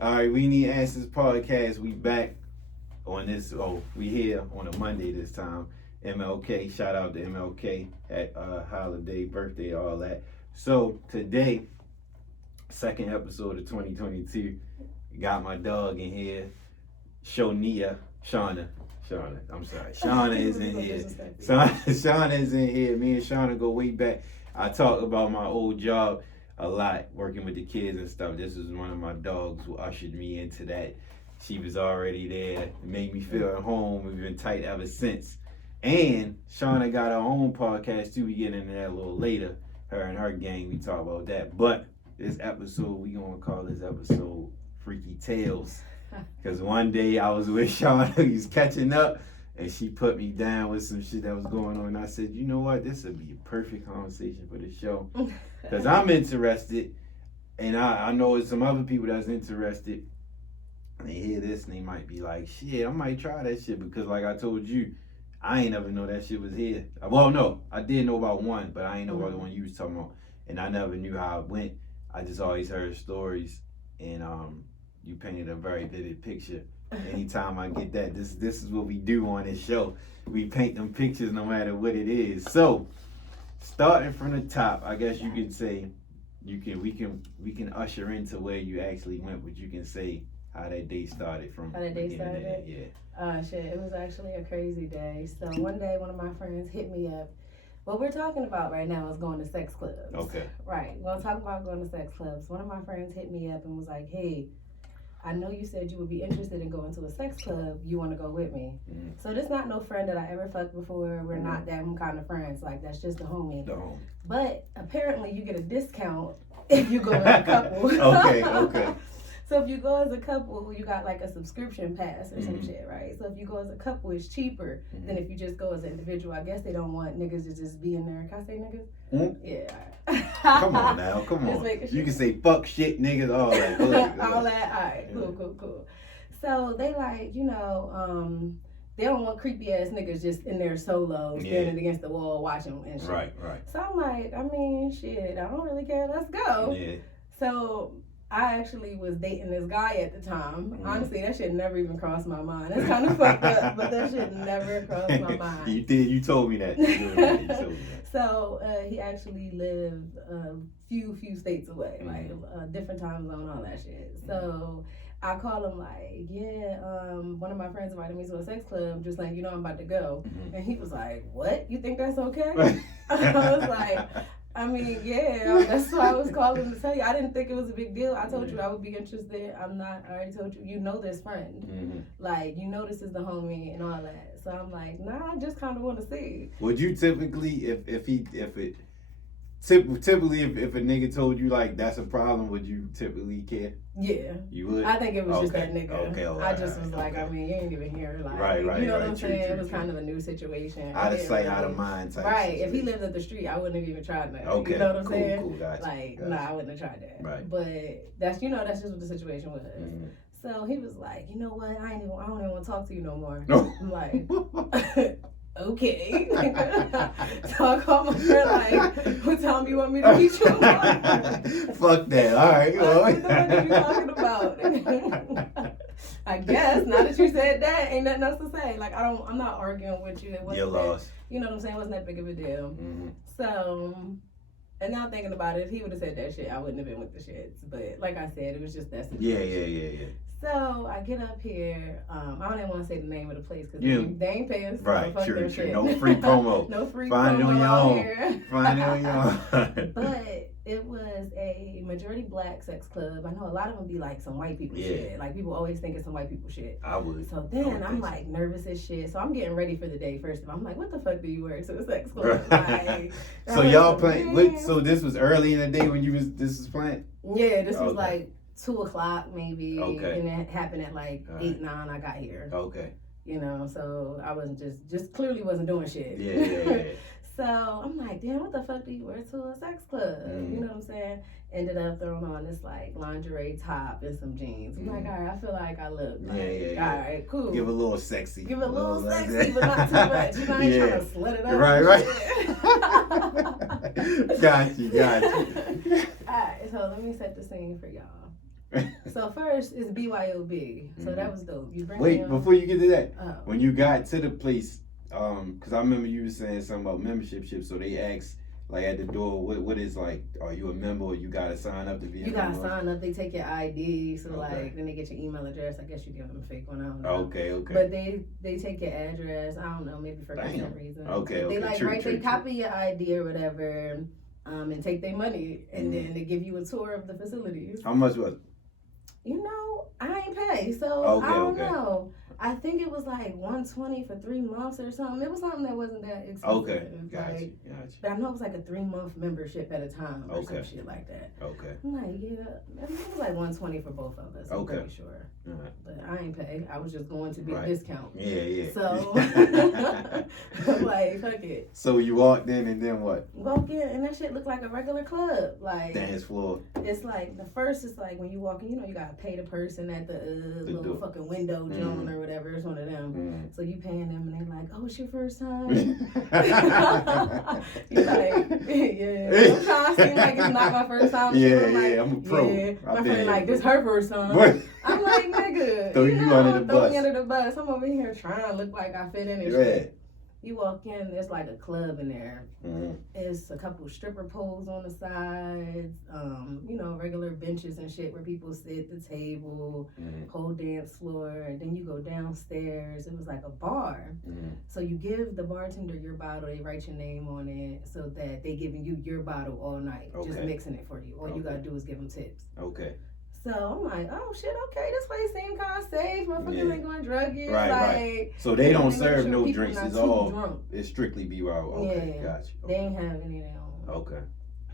All right, We Need Answers podcast. We back on this. We here on a Monday this time. MLK, shout out to MLK at holiday, birthday, all that. So today, second episode of 2022. Got my dog in here, Shonia. I'm sorry. Shauna is in here. Shauna is in here. Me and Shauna go way back. I talk about my old job a lot, working with the kids and stuff. This was one of my dogs who ushered me into that. She was already there. It made me feel at home. We've been tight ever since. And Shauna got her own podcast too. We get into that a little later. Her and her gang, we talk about that. But this episode, we gonna call this episode Freaky Tales. Because one day I was with Shauna, he was catching up, and she put me down with some shit that was going on. I said, you know what, this would be a perfect conversation for the show. Because I'm interested, and I know there's some other people that's interested. And they hear this, and they might be like, shit, I might try that shit. Because like I told you, I ain't never know that shit was here. Well, no, I did know about one, but I ain't know about the one you was talking about. And I never knew how it went. I just always heard stories, and you painted a very vivid picture. Anytime I get that, this is what we do on this show. We paint them pictures no matter what it is. So, starting from the top, I guess you could say, we can usher into where you actually went, but you can say how that day started from. How that day started? Yeah. Shit, it was actually a crazy day. So one day, one of my friends hit me up. What we're talking about right now is going to sex clubs. Okay. Right. We'll talk about going to sex clubs. One of my friends hit me up and was like, hey, I know you said you would be interested in going to a sex club. You want to go with me? Mm-hmm. So this not no friend that I ever fucked before. We're not them kind of friends. Like, that's just a homie. No. But apparently you get a discount if you go as a couple. Okay. So if you go as a couple, you got like a subscription pass or some shit, right? So if you go as a couple, it's cheaper than if you just go as an individual. I guess they don't want niggas to just be in there. Can I say niggas? Mm-hmm. Yeah. Come on now, come on. You can say fuck, shit, niggas, all that. All that, all right. Cool. So they like, they don't want creepy ass niggas just in there solo, standing against the wall watching and shit. Right. So I'm like, I mean, shit, I don't really care. Let's go. Yeah. So I actually was dating this guy at the time. Honestly, that shit never even crossed my mind. That's kind of fucked up, but that shit never crossed my mind. You did. You told me that. You told me that. So he actually lived a few states away, like different time zone, all that shit. So I called him like, one of my friends invited me to a sex club, just like, I'm about to go. And he was like, what? You think that's okay? I was like, I mean, yeah, that's why I was calling to tell you. I didn't think it was a big deal. I told you I would be interested. I already told you, this friend. Like, this is the homie and all that. So I'm like, nah, I just kind of want to see. Would you typically, typically if a nigga told you like that's a problem, would you typically care? Yeah. You would? I think it was just that nigga. Okay, I just was like, I mean, you ain't even here. Like, right, you know what I'm true, saying? True, it was kind of a new situation. Out of sight, out of mind type Right. situation. If he lived up the street, I wouldn't have even tried that. Okay. You know what I'm cool, saying? Cool, gotcha. Like, gotcha. nah, I wouldn't have tried that. Right. But that's just what the situation was. So he was like, you know what? I don't even want to talk to you no more. I'm like, okay. So I called my friend like, what time you want me to meet you? Fuck that. All right. What are you talking about? I guess now that you said that, ain't nothing else to say. Like I'm not arguing with you. It wasn't You're lost. You know what I'm saying? It wasn't that big of a deal. So, and now thinking about it, if he would have said that shit, I wouldn't have been with the shits. But like I said, it was just that situation. Yeah. So I get up here. I don't even want to say the name of the place because they ain't paying us. Right, so true. Shit. No free promo. No free Find promo it on your own. Here. Find it on your own. But it was a majority black sex club. I know a lot of them be like some white people shit. Like people always think it's some white people shit. I would. So then I'm like nervous as shit. So I'm getting ready for the day first. I'm like, what the fuck do you wear to a sex club? Like, so y'all playing? So this was early in the day when this was playing? Yeah, this was like 2:00 maybe. Okay. And it happened at like 8, 9. I got here. Okay. So I wasn't just clearly wasn't doing shit. Yeah. So I'm like, damn, what the fuck do you wear to a sex club? You know what I'm saying? Ended up throwing on this like lingerie top and some jeans. I'm like, all right, I feel like I look like, all right, cool. Give it a little sexy. Give it a little sexy, but not too much. You know, I ain't trying to slut it up. Right. Got you. All right, so let me set the scene for y'all. So first is BYOB. So that was dope. You bring Wait, them, before you get to that, oh. when you got to the place, because I remember you were saying something about membership. So they asked, like at the door, what is like? Are you a member? Or you gotta sign up to be a member? You gotta sign up. They take your ID. So Okay. like, then they get your email address. I guess you give them a fake one. I don't know. Okay. But they take your address. I don't know, maybe for different reasons. Okay. They like True, right. true, They copy your ID or whatever, and take their money, and Mm-hmm. then they give you a tour of the facilities. How much was it? You know, I ain't pay, so I don't know. I think it was like $120 for 3 months or something. It was something that wasn't that expensive. Okay, gotcha. But I know it was like a 3-month membership at a time or some shit like that. Okay. I'm like, yeah, I think it was like $120 for both of us. I'm pretty sure. Right. But I ain't pay. I was just going to be a Right. discount. Yeah. So I'm like, fuck it. So you walked in and then what? Walk in and that shit looked like a regular club. Like Dance floor. it's like the first is like when you walk in, you know, you gotta pay the person at the little fucking window, Joan or whatever. It's one of them. So you paying them and they like, oh, it's your first time. You like, yeah. I'm trying to seem like it's not my first time. I'm a pro. Yeah. My friend like, this her first time. I'm like, nigga, throw you under the bus. Throw me under the bus. I'm over here trying to look like I fit in and shit. You walk in, there's like a club in there. It's a couple stripper poles on the sides, you know, regular benches and shit where people sit at the table, whole dance floor, and then you go downstairs. It was like a bar. So you give the bartender your bottle, they write your name on it so that they giving you your bottle all night, just mixing it for you. All you gotta do is give them tips. Okay. So I'm like, oh shit, okay, this place seems kind of safe. Motherfuckers ain't going to drug you. Right. So they don't serve no drinks. It's all drunk. It's strictly BYO. Okay, gotcha. They ain't have any of their own. Okay.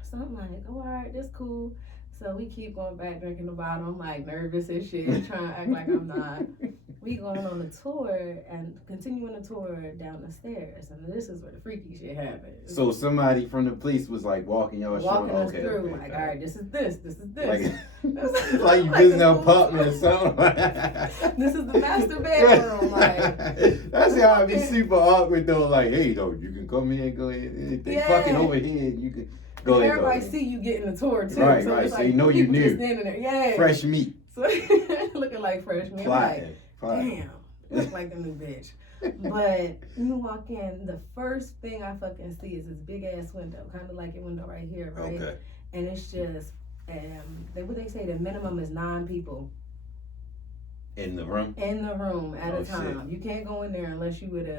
So I'm like, oh, all right, that's cool. So we keep going back drinking the bottle. I'm like nervous and shit, trying to act like I'm not. We going on a tour and continuing the tour down the stairs, and this is where the freaky shit happened. So somebody from the police was like walking us through, like, all right, this is this. Like you visiting an apartment or something. This is the master bedroom. Like that's how it be super awkward though. Like, hey, though, you can come in, go ahead. They fucking over here, you can go ahead. Everybody see you getting the tour too. Right. It's So like, you know you new. Standing there. Yeah. Fresh meat. So looking like fresh meat. Damn, look like a new bitch. But you walk in, the first thing I fucking see is this big ass window, kind of like your window right here, right? Okay. And it's just, what they say, the minimum is 9 people. In the room? In the room at a time. Shit. You can't go in there unless you with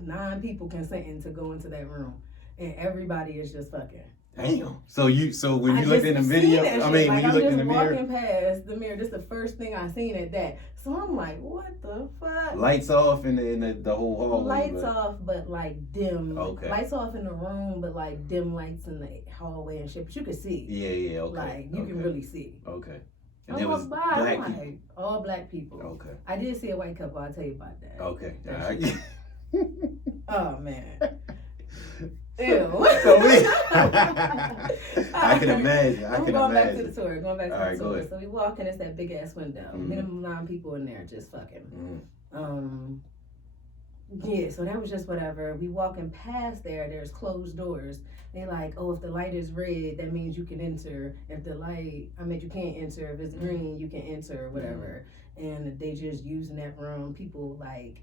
9 people consenting to go into that room. And everybody is just fucking. Damn. So when you looked in the video, when you looked in the mirror. I'm just walking past the mirror. This is the first thing I seen at that. So I'm like, what the fuck? Lights off in the whole hallway. Lights off, but like dim. Okay. Lights off in the room, but like dim lights in the hallway and shit. But you could see. Yeah. Okay. Like you can really see. Okay. And I it was black people. like, all black people. Okay. I did see a white couple. I'll tell you about that. Okay. Oh man. Ew. So I can imagine. I'm going back to the tour. Going back to the tour. Ahead. So we walk in, it's that big ass window. Minimum 9 people in there just fucking. Yeah, so that was just whatever. We walking past there's closed doors. They like, oh, if the light is red, that means you can enter. If the light, you can't enter. If it's green, you can enter or whatever. And they just using that room. People like,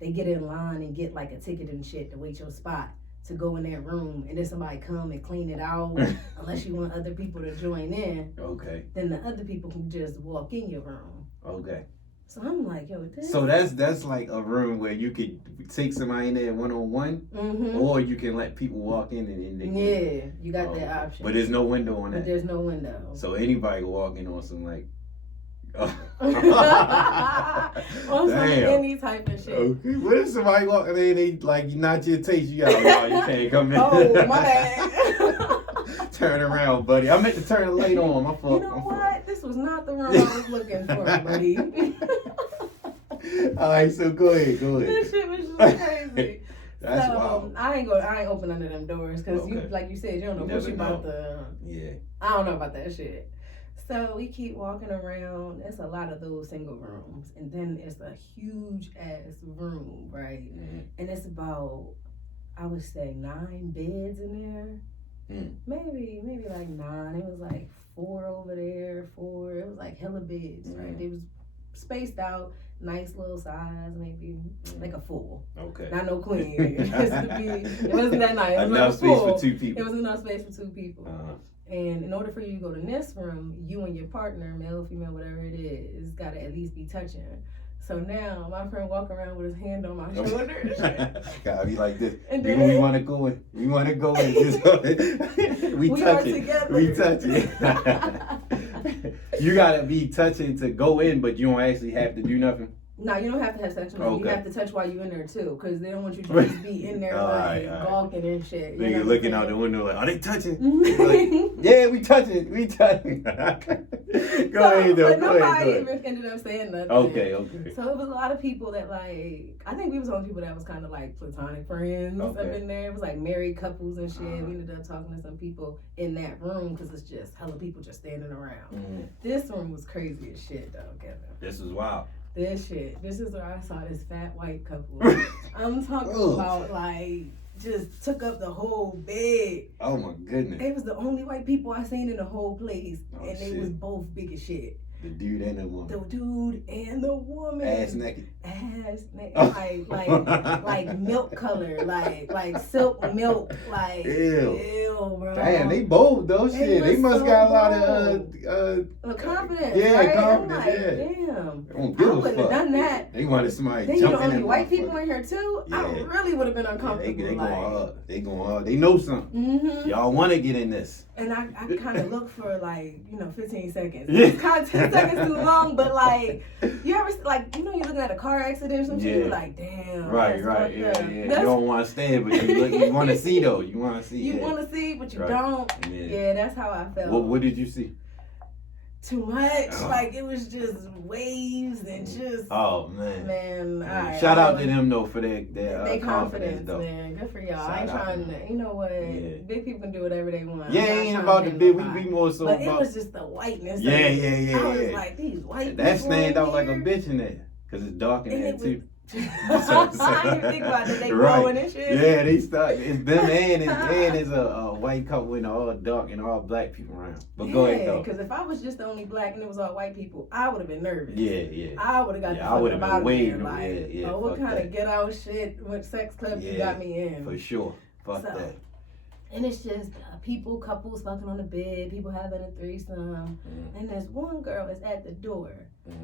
they get in line and get like a ticket and shit to wait your spot to go in that room, and then somebody come and clean it out. Unless you want other people to join in. Okay. Then the other people can just walk in your room. Okay. So I'm like, yo, this. So that's like a room where you could take somebody in there 1-on-1, or you can let people walk in and they can. Yeah, you got that option. But there's no window on that. But there's no window. So anybody can walk in on some like. On some any type of shit. Okay. What if somebody walk in there and they like not your taste? You got you can't come in. Oh my bad. Turn around, buddy. I meant to turn the light on. My fault. You know what? This was not the room I was looking for, buddy. All right, so go ahead. This shit was just crazy. That's wild. I ain't open under them doors because you, like you said, you don't know what you about to. Yeah. I don't know about that shit. So we keep walking around. There's a lot of those single rooms, and then it's a huge ass room, right? And it's about, I would say, 9 beds in there. Maybe like 9. It was like 4 over there, 4. It was like like hella beds, right? They was spaced out, nice little size, maybe like a full. Okay. Not no queen. It wasn't that nice. It was enough space full. for 2 people. It was enough space for 2 people. And in order for you to go to this room, you and your partner, male, female, whatever it is, gotta at least be touching. So now my friend walking around with his hand on my shoulder. Gotta be like this. And then, we want to go in. We want to go in. we touch it. Together. We touch it. You gotta be touching to go in, but you don't actually have to do nothing. No, you don't have to have sex with them. Okay. You have to touch while you in there too, because they don't want you to just be in there gawking and shit. Then you're looking out the window like, are they touching? Mm-hmm. Like, yeah, we touching. We touching. Go ahead, though. But nobody even ended up saying nothing. Okay. So it was a lot of people that like, I think we was on people that was kind of like platonic friends up in there. It was like married couples and shit. We ended up talking to some people in that room because it's just hella people just standing around. This room was crazy as shit though, Kevin. This is wild. This is where I saw this fat white couple. I'm talking about like just took up the whole bed. Oh my goodness. It was the only white people I seen in the whole place. And shit. they was both big as shit. The dude and the woman. The dude and the woman. Ass naked. Like milk color, like silk milk, like ew, bro. Damn, they bold though. Shit, they must got a lot of confidence. Yeah, right? confidence. I'm like, damn. I wouldn't have done that. They wanted somebody. Then you the only white people in here too. Yeah. I really would have been uncomfortable. They going hard. They going hard. They know something. Y'all want to get in this. And I kind of look for like 15 seconds. It's kind of 10 seconds too long, but like you ever like you're looking at a car accident or some shit, you're like, damn. Right. Yeah. You don't want to stay, but you want to see though. You want to see. You want to see, but you don't. Yeah, that's how I felt. What did you see? Too much. Like it was just waves and just. Oh man. Right, shout out to them though for their confidence though. Man, good for y'all. I ain't trying to. You know what? Yeah. Big people can do whatever they want. Yeah, ain't about the big. We be more so but about. it was just the whiteness. Yeah. I was like, these white people. That stand out like a bitch in there, cause it's dark in there too. I didn't think about that. They growing and shit. Yeah, they start. It's them and it's a white couple and all dark and all black people around. But go ahead though. Because if I was just the only black and it was all white people, I would have been nervous. Yeah. I would have got the fuck out of there. Like, what kind of get out shit? What sex club you got me in? For sure. Fuck that. And it's just couples fucking on the bed, people having a threesome. And there's one girl that's at the door.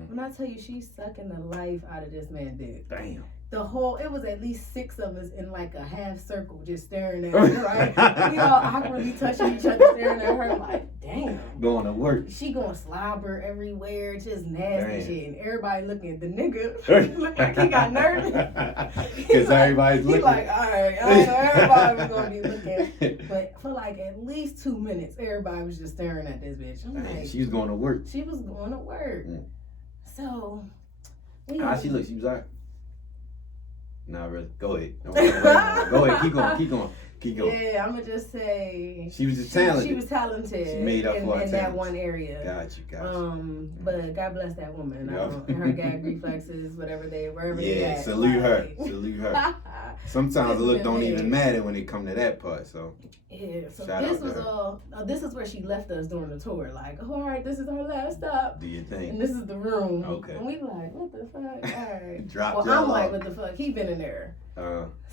When I tell you she's sucking the life out of this man's dick. Damn. It was at least 6 of us in like a half circle just staring at her, right? We all awkwardly touching each other, staring at her like, damn. Going to work. She going slobber everywhere, just nasty shit. And everybody looking at the nigga. Look like he got nervous. Because everybody's looking. He's like, all right, I know everybody was going to be looking. But for like at least 2 minutes, everybody was just staring at this bitch. I'm like, she was going to work. She was going to work. So. How she look? She was like. Nah, really. Go ahead. Go ahead. Keep going. Yeah, I'm gonna just say she was just talented. She was talented. She made up for her in that one area. Got you. But God bless that woman. And her gag reflexes, wherever they at. Yeah, salute her. Sometimes the look don't even matter when it come to that part. So yeah. So this is where she left us during the tour. Like, all right, this is our last stop. Do you think? And this is the room. Okay. And we like, what the fuck? All right. Dropped I'm like, what the fuck? He been in there.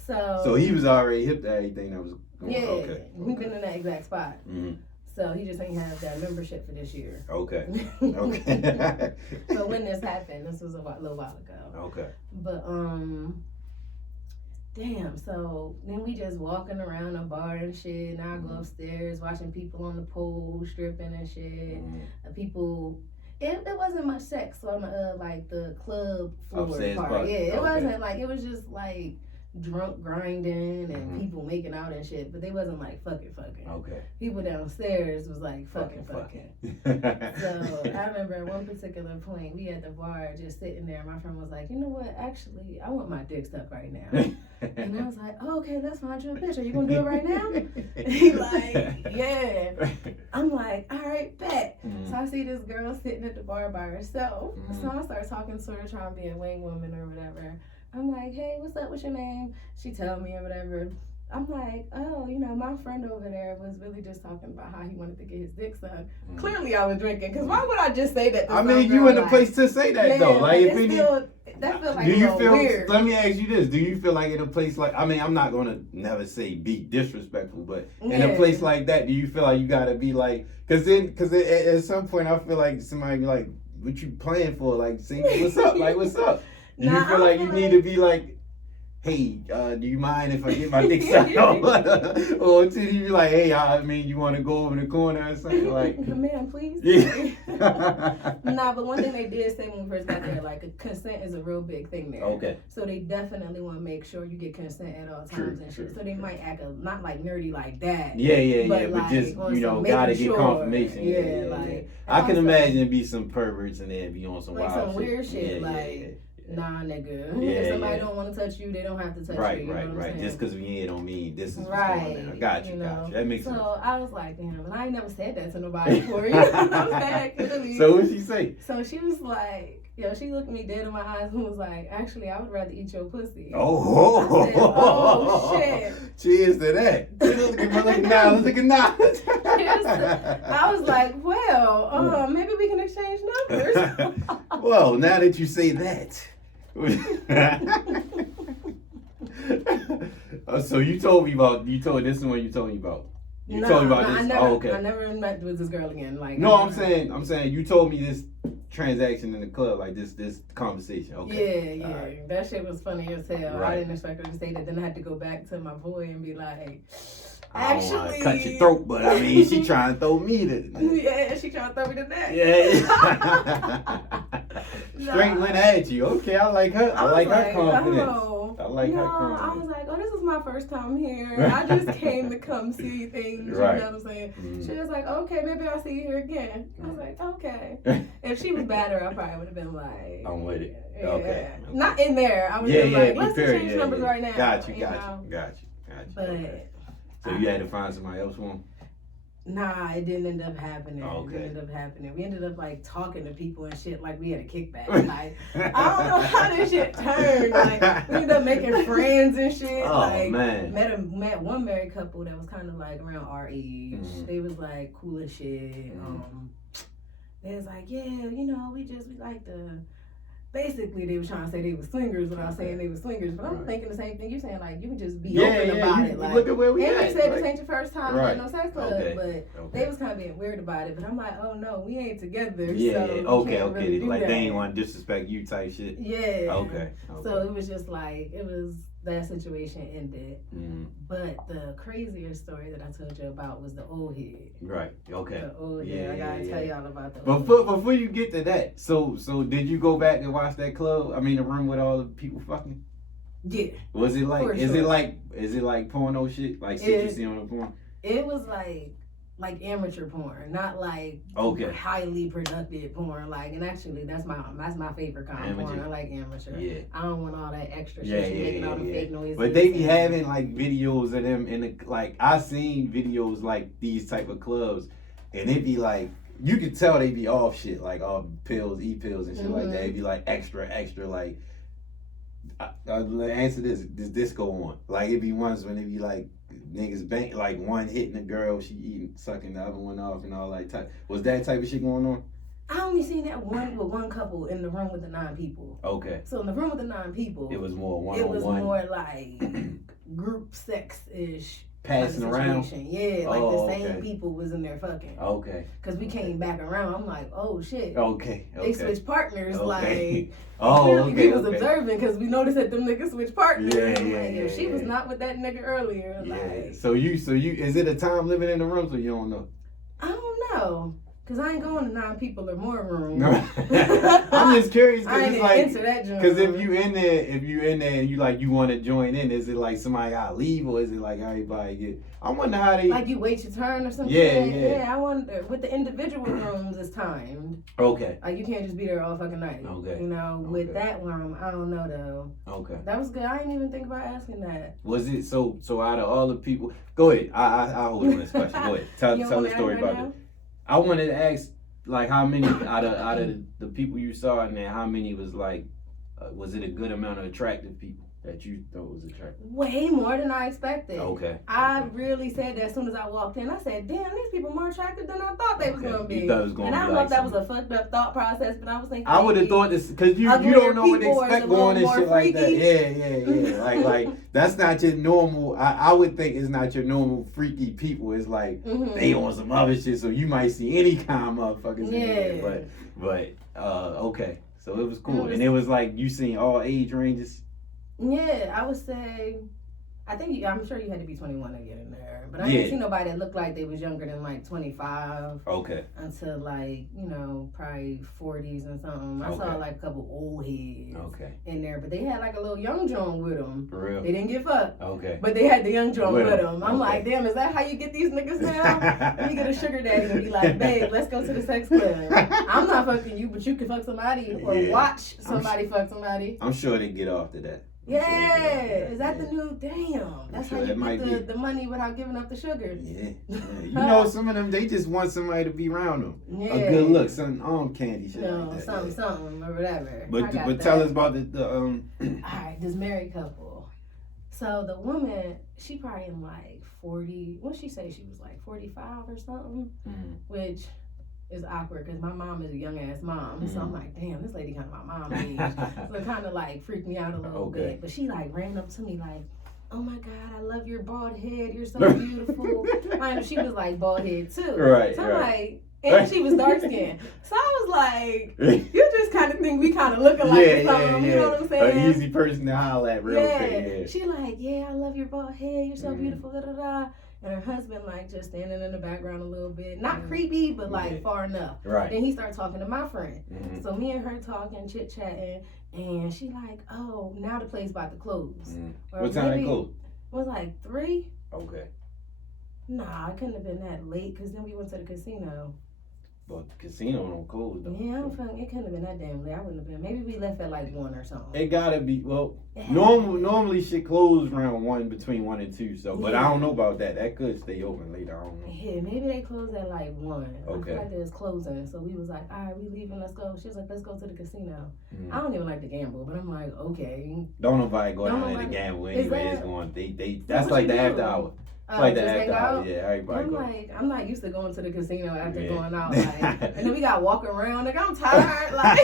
So he was already hip to everything that was going on. Yeah. Okay. We've been in that exact spot. So he just ain't have that membership for this year. Okay. So when this happened, this was a little while ago. Okay. But damn, so then we just walking around a bar and shit, and I go upstairs watching people on the pole stripping and shit. People, it wasn't much sex on like the club floor upstairs part. Yeah, it wasn't like, it was just like drunk grinding and people making out and shit, but they wasn't like fucking. Okay. People downstairs was like fucking. So I remember at one particular point, we at the bar just sitting there. My friend was like, you know what? Actually, I want my dick stuck right now. And I was like, oh, okay, let's find you a picture. You gonna do it right now? And he like, yeah. I'm like, all right, bet. So I see this girl sitting at the bar by herself. So I start talking to her, trying to be a wing woman or whatever. I'm like, hey, what's up? What's your name? She tell me or whatever. I'm like, oh, you know, my friend over there was really just talking about how he wanted to get his dick sucked. Clearly, I was drinking, because why would I just say that? I mean, you in the place to say that, though. Like, if any, that feels like do you feel weird. Let me ask you this: do you feel like in a place like, I mean, I'm not gonna never say be disrespectful, but in a place like that, do you feel like you gotta be like, because at some point I feel like somebody be like, what you playing for? Like, say what's up? Like, what's up? Do you feel like you need to be like, hey, do you mind if I get my dick sucked off? Or to you be like, hey, I mean, you want to go over the corner or something? Like, man, please. Yeah. Nah, but one thing they did say when we first got there, like, consent is a real big thing there. Okay. So they definitely want to make sure you get consent at all times and shit. True. So they might act not like nerdy like that. Yeah, but but like, just, you know, gotta get confirmation. Yeah. I can imagine be some perverts and then be on some like wild some weird shit. Yeah. Nah, nigga. If somebody don't want to touch you, they don't have to touch you. Right. Just because we ain't don't mean this is what's right. going on. Got you. That makes sense. So I was like, damn, and I ain't never said that to nobody before. You know what I'm saying? So what she say? So she was like, she looked me dead in my eyes and was like, actually, I would rather eat your pussy. Oh, I said, oh shit. Cheers to that. Look at now. I was like, well, maybe we can exchange numbers. Well, now that you say that. So you told me about, this is what you told me about. You told me about this. I never met with this girl again. Like, no, I'm saying you told me this transaction in the club, like this conversation. Okay. Yeah. Right. That shit was funny as hell. Right. I didn't expect her to say that. Then I had to go back to my boy and be like, I don't want to cut your throat, but I mean, she trying to throw me to. Yeah, she trying to throw me to that. Yeah. Straight went at you. Okay, I like her. I like her confidence. I like her confidence. I was like, this is my first time here. I just came to come see things. Right. You know what I'm saying? Mm-hmm. She was like, okay, maybe I'll see you here again. I was like, okay. If she was badder, I probably would have been like, I'm with it. Yeah. Okay. Not in there. I was like, let's change numbers right now. Got you. But okay. So you had to find somebody else for him? Nah, it didn't end up happening. Okay. It didn't end up happening. We ended up like talking to people and shit like we had a kickback. Like, I don't know how this shit turned. Like, we ended up making friends and shit. Oh, like, man. Met one married couple that was kind of like around our age. Mm-hmm. They was like cool as shit. Mm-hmm. They was like, yeah, you know, we like to. Basically, they were trying to say they were swingers without saying they were swingers. But I'm thinking the same thing you're saying. Like, you can just be open about it. Like, look at where we at. And you said this ain't your first time at no sex club. Okay. But they was kind of being weird about it. But I'm like, oh, no, we ain't together. Yeah, so okay. Really like, that. they ain't want to disrespect you type shit. Yeah. Okay. So it was just like, that situation ended. Mm-hmm. But the crazier story that I told you about was the old head. Right. Okay. The old head. I gotta tell y'all about the old head. Before you get to that, so did you go back and watch that club? I mean, the room with all the people fucking? Yeah. Was it like? Is sure. It like porno shit? Like shit you see on the porn? It was like amateur porn, not like highly productive porn. Like, and actually, that's my favorite kind of porn. I like amateur. Yeah. I don't want all that extra shit. Making all the fake noises. But they be having like videos of them in the like. I seen videos like these type of clubs, and it be like you could tell they be off shit, like off pills, pills and shit like that. It be like extra like. Answer this disco on. Like it be ones when it be like. Niggas bank like one hitting a girl, she sucking the other one off and all that type. Was that type of shit going on? I only seen that one couple in the room with the 9 people. Okay. So in the room with the 9 people, it was more one-on-one. It was more like group sex-ish. Passing around? Yeah, like the same people was in there fucking. Okay. Because we came back around, I'm like, oh shit. Okay. They switched partners, like. We was observing because we noticed that them niggas switched partners. Yeah. She was not with that nigga earlier. Yeah. Like. So you, is it a time living in the room so you don't know? I don't know. Cause I ain't going to 9 people or more rooms. No. I'm just curious because it's like, because if you in there and you want to join in, is it like somebody gotta leave or is it like everybody get? I wonder how they like you wait your turn or something. Yeah. I wonder with the individual rooms it's timed. Okay. Like you can't just be there all fucking night. Okay. You know, with that one, I don't know though. Okay. That was good. I didn't even think about asking that. Was it so out of all the people? Go ahead. I hold on this question. Go ahead. Tell the story about it. I wanted to ask, like, how many out of the people you saw in there, how many was like, was it a good amount of attractive people? that you thought was attractive? Way more than I expected. Okay. I really said that as soon as I walked in. I said, damn, these people more attractive than I thought they was going to be. You thought it was going to be and I don't know if that was a fucked up thought process, but I was thinking. I would have thought this, because you don't know what to expect going and shit like that. Yeah. like that's not your normal, I would think it's not your normal freaky people. It's like, they on some other shit, so you might see any kind of motherfuckers in there. But, okay. So it was cool. And it was like, you seen all age ranges? Yeah, I would say, I'm sure you had to be 21 to get in there. But I didn't see nobody that looked like they was younger than like 25. Okay. Until like, probably 40s and something. I saw like a couple old heads in there. But they had like a little young John with them. For real? They didn't get fucked. Okay. But they had the young John with them. I'm like, damn, is that how you get these niggas now? Let me get a sugar daddy and be like, babe, let's go to the sex club. I'm not fucking you, but you can fuck somebody or watch somebody fuck somebody. I'm sure they get off to that. Yeah, is that the new damn? That's how you get the money without giving up the sugar. Yeah. You know, some of them, they just want somebody to be around them. Yeah. A good look, some arm candy shit like that. Something or whatever. But tell us about the All right, this married couple. So the woman, she probably in like 40. What'd she say? She was like 45 or something, which is awkward because my mom is a young ass mom. So I'm like, damn, this lady kind of my mom age. So it kind of like freaked me out a little bit. But she like ran up to me like, oh my God, I love your bald head. You're so beautiful. She was like bald head too. Right. So I'm like, and she was dark skinned. So I was like, you just kind of think we kind of look alike or something. You know what I'm saying? An easy person to holler at real quick. Yeah. She like, yeah, I love your bald head. You're so beautiful. Da, da, da. And her husband like just standing in the background a little bit. Not creepy, but like far enough. Right. Then he started talking to my friend. So me and her talking, chit-chatting. And she like, oh, now the place about to close. What time it closed? It was like 3. Okay. Nah, it couldn't have been that late because then we went to the casino. But the casino don't close though. Yeah, I don't think it couldn't have been that damn late. I wouldn't have been. Maybe we left at like 1 or something. It gotta be. Well, normally shit closed around 1, between 1 and 2. So, but I don't know about that. That could stay open later. I don't know. Yeah, maybe they closed at like 1. Okay. I feel like they was closing, so we was like, all right, we leaving. Let's go. She was like, let's go to the casino. I don't even like to gamble, but I'm like, okay. Don't nobody go down there to gamble anyway. It's going. That's like the after hour. Like the after hour, yeah, everybody go. I'm not used to going to the casino after going out, like, and then we got to walk around, like, I'm tired, like,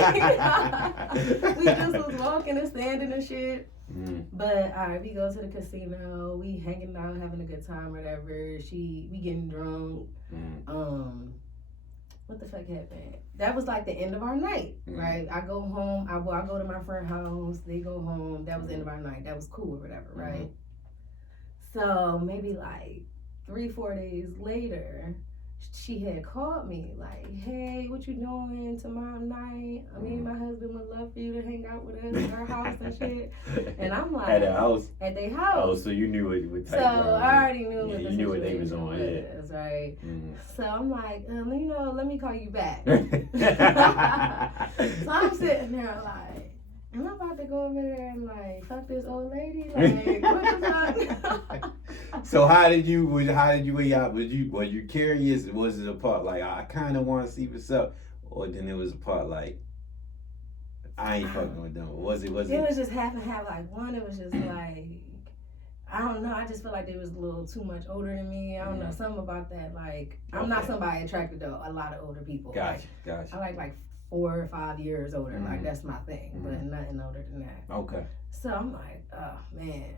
we just was walking and standing and shit, but, all right, we go to the casino, we hanging out, having a good time, whatever, we getting drunk, what the fuck happened? That was, like, the end of our night, right? I go home, I go to my friend's house, they go home, that was the end of our night, that was cool or whatever, right? So maybe like 3-4 days later, she had called me like, hey, what you doing tomorrow night? I mean, my husband would love for you to hang out with us at our house and shit. And I'm like, at their house? At their house. Oh, so you knew what type of I already knew what you knew what they was on, was, right? So I'm like, let me call you back. So I'm sitting there like, am I about to go over there and like fuck this old lady? Like, what the fuck? So how did you weigh out? Were you curious? Was it a part like I kind of want to see what's up, or then it was a part like I ain't fucking with them? Was it? It was just half and half. Like one, it was just like I don't know. I just feel like they was a little too much older than me. I don't know, something about that. Like I'm not somebody attracted to a lot of older people. Gotcha. I like 4 or 5 years older. Like that's my thing, but nothing older than that. Okay. So I'm like, oh man.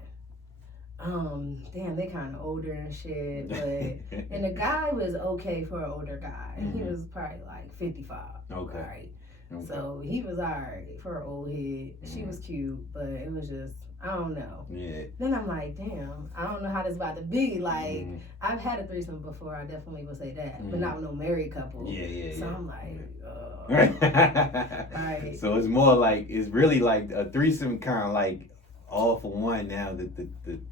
Damn, they kind of older and shit, but and the guy was okay for an older guy. He was probably like 55. Okay. Right. Okay. So he was alright for an old head. She was cute, but it was just I don't know. Yeah. Then I'm like, damn, I don't know how this about to be. Like, I've had a threesome before. I definitely would say that, but not with no married couple. Yeah. So I'm like, right. So it's more like it's really like a threesome, kind of like all for one now. The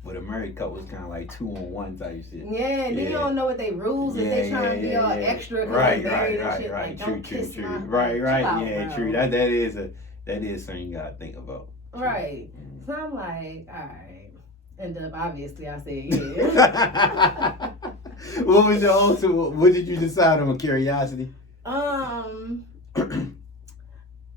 with a married couple is kind of like 2-on-1 type shit. Yeah, and then you don't know what they rules if they trying to be all extra. Right. Like, true. Right. Yeah, true. That is something you gotta think about. Right. So I'm like, all right. And obviously I said yeah. What was your ultimate? What did you decide on? Curiosity?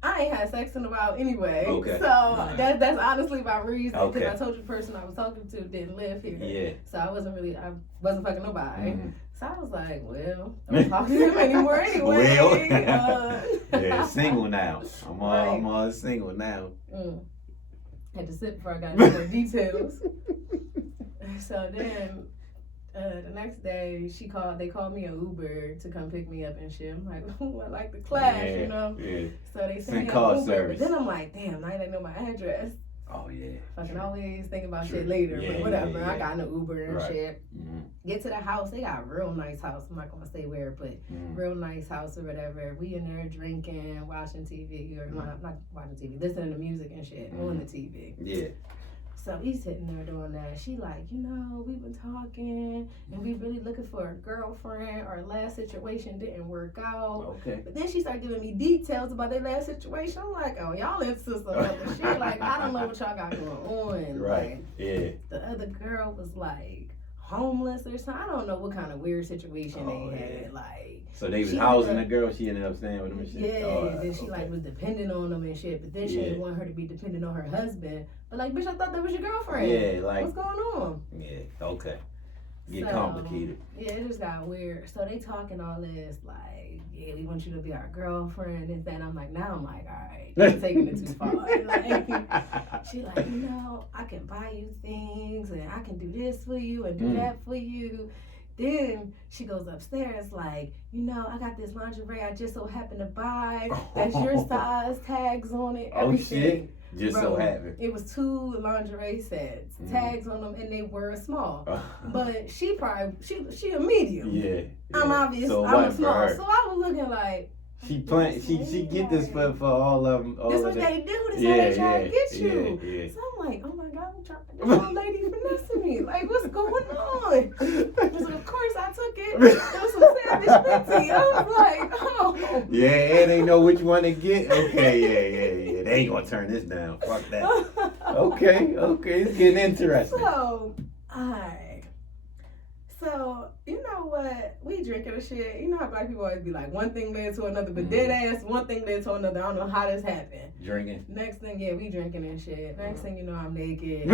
I ain't had sex in a while anyway. Okay. So that's honestly my reason. Because Okay. I told you the person I was talking to didn't live here. Yeah. So I wasn't fucking nobody. Mm-hmm. So I was like, well, I'm not talking to him anymore anyway. Well. Yeah, single now. Right. I'm all single now. Had to sit before I got into more details. So then the next day they called me an Uber to come pick me up and shit. I'm like, I like the clash, you know? Yeah. So they sent me car an Uber. service. But then I'm like, damn, now they know my address. Oh, yeah. Fucking always think about True. shit later, Yeah, but whatever. yeah. I got in an Uber and Right. shit. Mm-hmm. Get to the house. They got a real nice house. I'm not gonna say where, but real nice house or whatever. We in there drinking, watching TV, or not watching TV, listening to music and shit on the TV. Yeah. So he's sitting there doing that. She like, we've been talking and we really looking for a girlfriend. Our last situation didn't work out. Okay. But then she started giving me details about their last situation. I'm like, oh, y'all into some other shit. Like, I don't know what y'all got going on. Right. Like, Yeah. the other girl was like homeless or something. I don't know what kind of weird situation they had. Like, so they was she housing ended the girl. She ended up staying with him and shit. yeah, Oh, then she like was dependent on them and shit. But then she didn't want her to be dependent on her husband. But like, bitch, I thought that was your girlfriend. Yeah, like what's going on? Yeah. Okay. Get So, complicated. Yeah, it just got weird. So they talking all this like, yeah, we want you to be our girlfriend and then I'm like, now I'm like, all right, you're taking it too far. Like, she like, I can buy you things and I can do this for you and do that for you. Then she goes upstairs like, I got this lingerie I just so happened to buy. That's your size, tags on it, everything. Oh shit! Just so happened. It was 2 lingerie sets, tags on them, and they were small. But she a medium. Yeah. I'm obvious. So I'm a for small. her. So I was looking like. She get this for all of them. This what they do. This how they try to get you. Yeah. So I'm like, oh my God, this old lady finessing me. Like, what's going on? So of course I took it. It was some savage minty. I was like, oh. Yeah, and they know which one to get. Okay, yeah. They ain't gonna turn this down. Fuck that. Okay, it's getting interesting. So, alright. So, you know what? We drinking the shit. You know how black people always be like, one thing led to another, but dead ass, one thing led to another. I don't know how this happened. Drinking. Next thing, yeah, we drinking and shit. Next thing you know, I'm naked.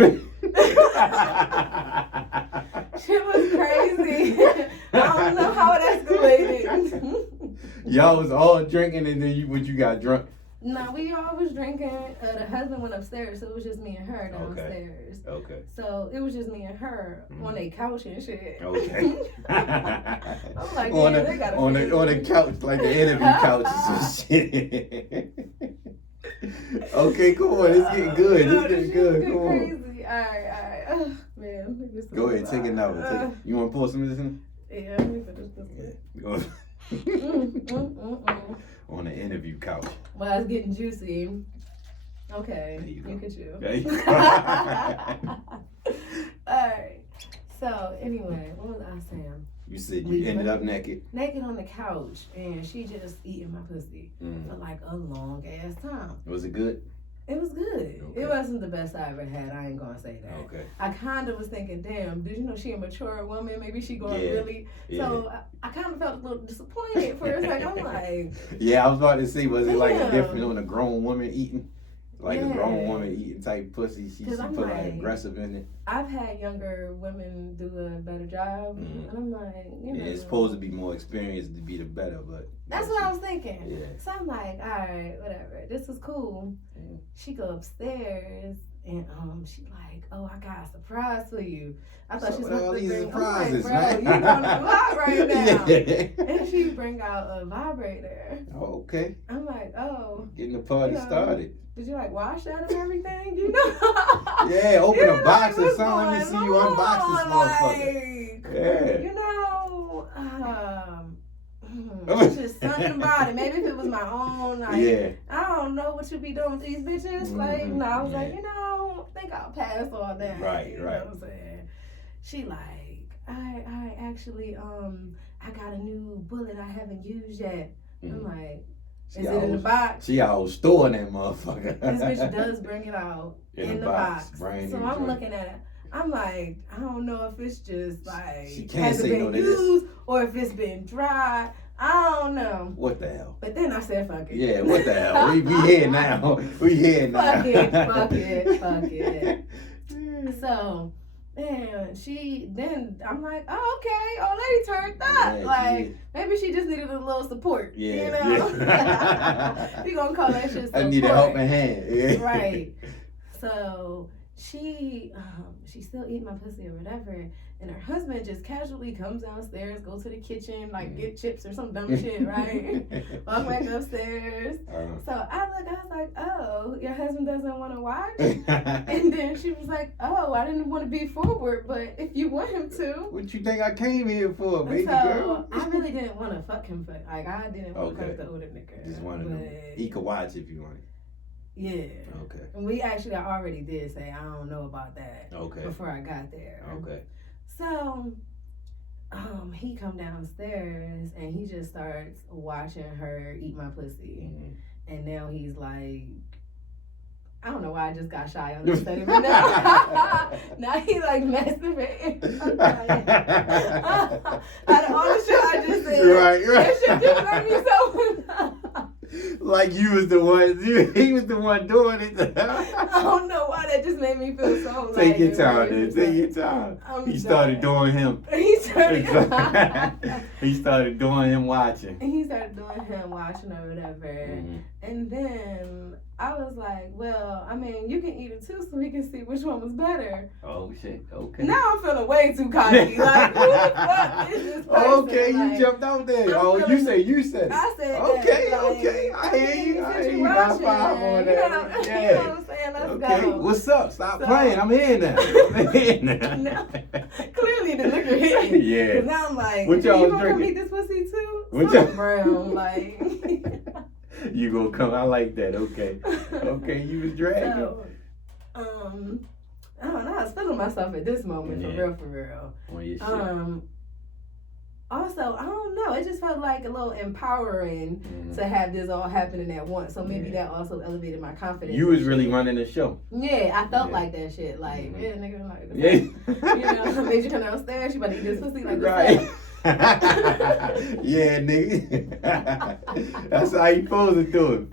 Shit was crazy. I don't know how it escalated. Y'all was all drinking and then you got drunk? No, we all was drinking. The husband went upstairs, so it was just me and her downstairs. Okay. So it was just me and her on a couch and shit. Okay. I'm like, on they got on the couch, like the interview couch or some shit. Okay, cool. It's getting good. It's getting good. Come on. Crazy. All right. Oh, man. Go ahead, take another. You want to pour some of this in? Yeah, let me finish this one. On the interview couch. Well, it's getting juicy. Okay, you could chew. There you go. Alright. So, anyway, what was I saying? You said you ended up naked. Naked on the couch, and she just eating my pussy for like a long ass time. Was it good? It was good. Okay. It wasn't the best I ever had. I ain't gonna say that. Okay. I kind of was thinking, damn, did you know she a mature woman? Maybe she going really. Yeah. So I kind of felt a little disappointed for a second. I'm like, yeah, I was about to say, was it like a damn. different on a grown woman eating? Like a Yeah. grown woman eating type pussy, she put I'm like like- aggressive in it. I've had younger women do a better job, and I'm like, Yeah, it's supposed to be more experienced to be the better, but That's what I was thinking. Yeah. So I'm like, all right, whatever. This is cool. Yeah. She go upstairs and she like, oh, I got a surprise for you. I thought she was all supposed to these bring. surprises, I'm like, bro, man. you doing a lot right now. Yeah. And she bring out a vibrator. Okay, I'm like, oh, getting the party You know. started. did you like wash that and everything? You know? Yeah, open You a know, box or what's something. Let me see going you unbox this on, motherfucker. like, Yeah. You know, it's just something about it. Maybe if it was my own, like, Yeah. I don't know what you be doing with these bitches. Like, no, I was like, Yeah. I think I'll pass on that. Right, you right. know what I'm saying? She like, I actually, I got a new bullet I haven't used yet. I'm like, is it in the box? She always storing that motherfucker. This bitch does bring it out in the box. Brand So new I'm joint. looking at it. I'm like, I don't know if it's just like She can't hasn't say been no to this. used or if it's been dry. I don't know. What the hell? But then I said, fuck it. Yeah, what the hell? We here now. We here now. Fuck it. So, man, I'm like, oh, okay, old lady turned up. Yeah, like, maybe she just needed a little support. Yeah. You know? Yeah. We gonna call that shit support. I need a helping hand. Yeah. Right. So, she still eat my pussy or whatever. And her husband just casually comes downstairs, go to the kitchen, like get chips or some dumb shit, right? Walk back upstairs. So I was like, oh, your husband doesn't want to watch? And then she was like, oh, I didn't want to be forward, but if you want him to. What you think I came here for, baby so, girl? I really didn't want to fuck him, I didn't want to fuck the older nigga. Just wanted him. He could watch if you wanted. Yeah. Okay. And I already did say I don't know about that. Okay. Before I got there. Okay. So, he come downstairs and he just starts watching her eat my pussy. Mm-hmm. And now he's like, I don't know why I just got shy on this study, but now he's like masturbating. Out of all the shit I just said, right. That shit just made me so like you was the one, he was the one doing it. I don't know why that just made me feel so. Take your time, dude. Take your time. He started doing him. He started doing him watching. He started doing him watching or whatever. Mm-hmm. And then I was like, well, I mean, you can eat it too so we can see which one was better. Oh, shit. Okay. Now I'm feeling way too cocky. Like, who the fuck is this person? Okay, like, you jumped out there. You said. I said okay, that. Like, okay. I hear you. Since You got five on that. You know what I'm saying? Let's okay. go. What's up? Stop playing. I'm here now. No. Clearly the liquor hit me. Yeah. Because now I'm like, what y'all you gonna drinking? come eat this pussy too? What Something brown, like. You gonna come? I like that. Okay. Okay, you was dragging. So, I don't know. I was feeling myself at this moment, for real. On your shit. Also, I don't know. It just felt like a little empowering to have this all happening at once. So maybe that also elevated my confidence. You was really running the show. Yeah, I felt like that shit. Like, yeah, nigga, like, yeah. You know, made you come downstairs. You about to eat this pussy like right. Yeah, nigga. That's how you supposed to do it.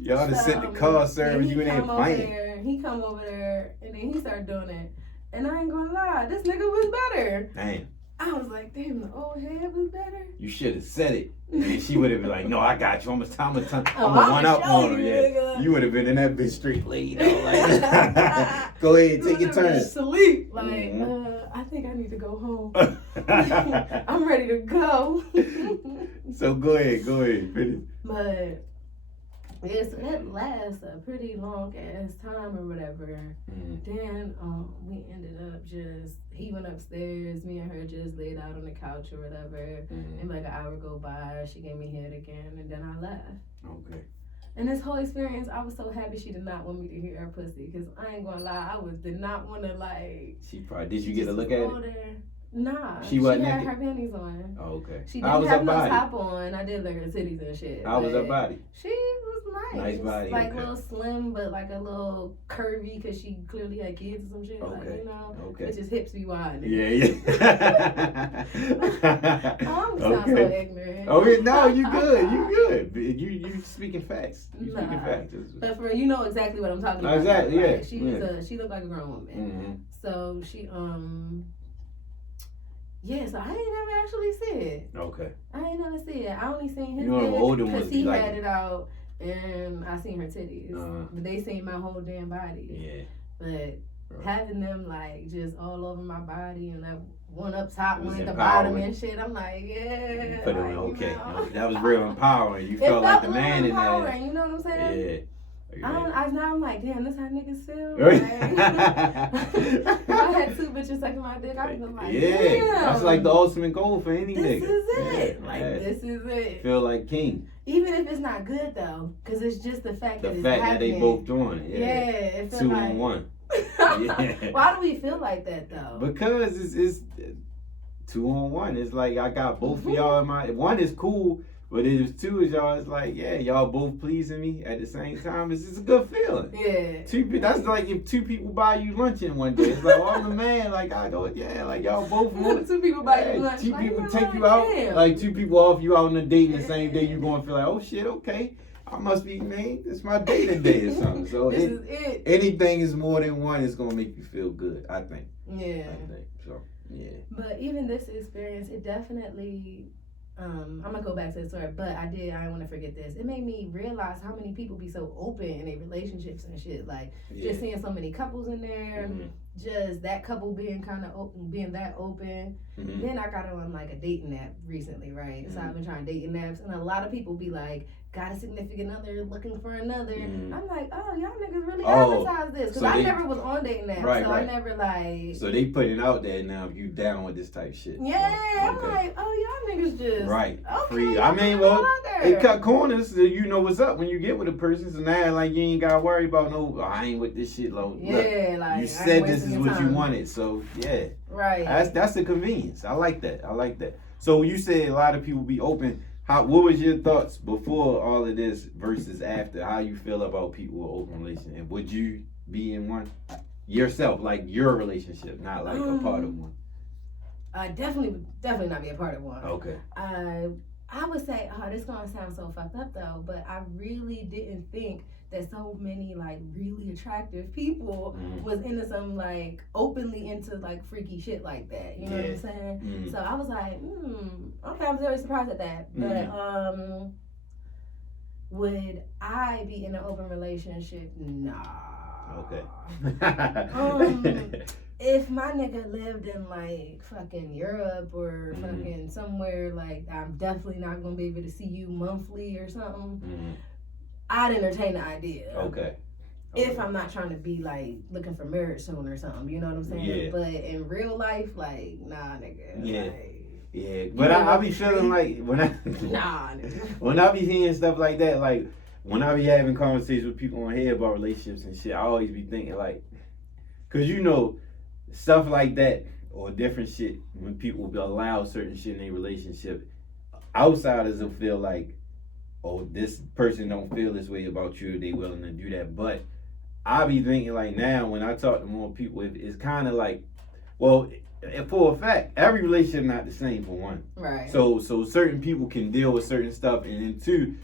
Y'all just sent the car service. You in there playing. He come over there, and then he started doing it. And I ain't gonna lie, this nigga was better. Damn. I was like, damn, the old head was better. You should have said it. And she would have been like, no, I got you. I'm gonna one up show on her. you, Yeah. nigga. You would have been in that bitch straight laid out. Like, go ahead, take your turn. Sleep. Like, I think I need to go home. I'm ready to go. So go ahead, finish. But yeah, so that lasts a pretty long ass time or whatever. Then we ended up he went upstairs, me and her just laid out on the couch or whatever. And like an hour go by, she gave me head again, and then I left. Okay. And this whole experience, I was so happy she did not want me to hear her pussy, because I ain't gonna lie, did not want to like. She probably did. You get a look at it? There. Nah, she wasn't had naked? her panties on. Oh, okay. She didn't have no top on. I did like her titties and shit. How was her body? She was nice. Nice body. Like a little slim, but like a little curvy, because she clearly had kids or some shit. Okay. Like, you know, okay. Bitches hips be wide. Yeah. I'm so ignorant. Oh yeah, no, you good. You speaking facts. You speaking facts. But for you know exactly what I'm talking about. Exactly. Right? Yeah. She looked like a grown woman. So she yeah, so I ain't never actually see it. Okay. I ain't never see it. I only seen his because he had it out, and I seen her titties. But they seen my whole damn body. Yeah. But having them like just all over my body, and that one up top, one at the bottom and shit, I'm like, yeah. Put like, it okay. You know. That was real empowering. You felt like the man in there. You know what I'm saying? Yeah. Now I'm like, damn, this how niggas feel. Like, if I had two bitches sucking my dick, I was like, damn. That's like the ultimate goal for any nigga. This is it. This is it. Feel like king. Even if it's not good though, because it's just the fact that they both doing it. Yeah, it feels 2 like, on 1. Yeah. Why do we feel like that though? Because it's 2 on 1. It's like I got both of y'all in my. One is cool. But it was two of y'all. It's like, yeah, y'all both pleasing me at the same time. It's just a good feeling. Yeah. That's like if two people buy you lunch in one day. It's like, well, I'm the man. Like I go, yeah, like y'all both want. Two people buy you lunch. Two like, people you know, take like, you out. damn. Like two people off you out on a date the same day. You gonna feel like, oh shit, okay, I must be man. It's my day today or something. So this is it. anything is more than one. It's gonna make you feel good. I think. Yeah. I think so. Yeah. But even this experience, it definitely. I'm gonna go back to the story, but I don't want to forget this. It made me realize how many people be so open in their relationships and shit. Like, just seeing so many couples in there, just that couple being kind of open, being that open. Then I got on like a dating app recently, right? So I've been trying dating apps, and a lot of people be like, got a significant other, looking for another. I'm like, oh, y'all niggas really advertise this. Because I never was on dating apps, so I never like... So they put it out there now, if you down with this type shit. Yeah, I'm like, oh, y'all niggas just... Right. Okay, Free. I mean, well, it cut corners so you know what's up when you get with a person. So now, like, you ain't got to worry about, no, I ain't with this shit. Look, like... You said this is what you wanted, so, yeah. Right. That's the convenience. I like that. So you said a lot of people be open. What was your thoughts before all of this versus after? How you feel about people with open relationship? And would you be in one yourself, like your relationship, not like a part of one? Definitely not be a part of one. Okay. I would say, this gonna sound so fucked up though, but I really didn't think that so many like really attractive people was into some like openly into like freaky shit like that. You know what I'm saying? So I was like, okay, I was very surprised at that. But would I be in an open relationship? Nah. Okay. If my nigga lived in like fucking Europe or fucking somewhere, like I'm definitely not gonna be able to see you monthly or something. I'd entertain the idea. Okay. If I'm not trying to be like looking for marriage soon or something, you know what I'm saying? Yeah. But in real life, like, nah, nigga. Yeah. Like, yeah. But I be feeling like when I when I be hearing stuff like that, like when I be having conversations with people on here about relationships and shit, I always be thinking like, cause you know, stuff like that or different shit when people will allow certain shit in a relationship, outsiders will feel like, oh, this person don't feel this way about you, they willing to do that. But I be thinking like now when I talk to more people, it's kind of like, well, for a fact, every relationship not the same for one. Right. So certain people can deal with certain stuff, and then two,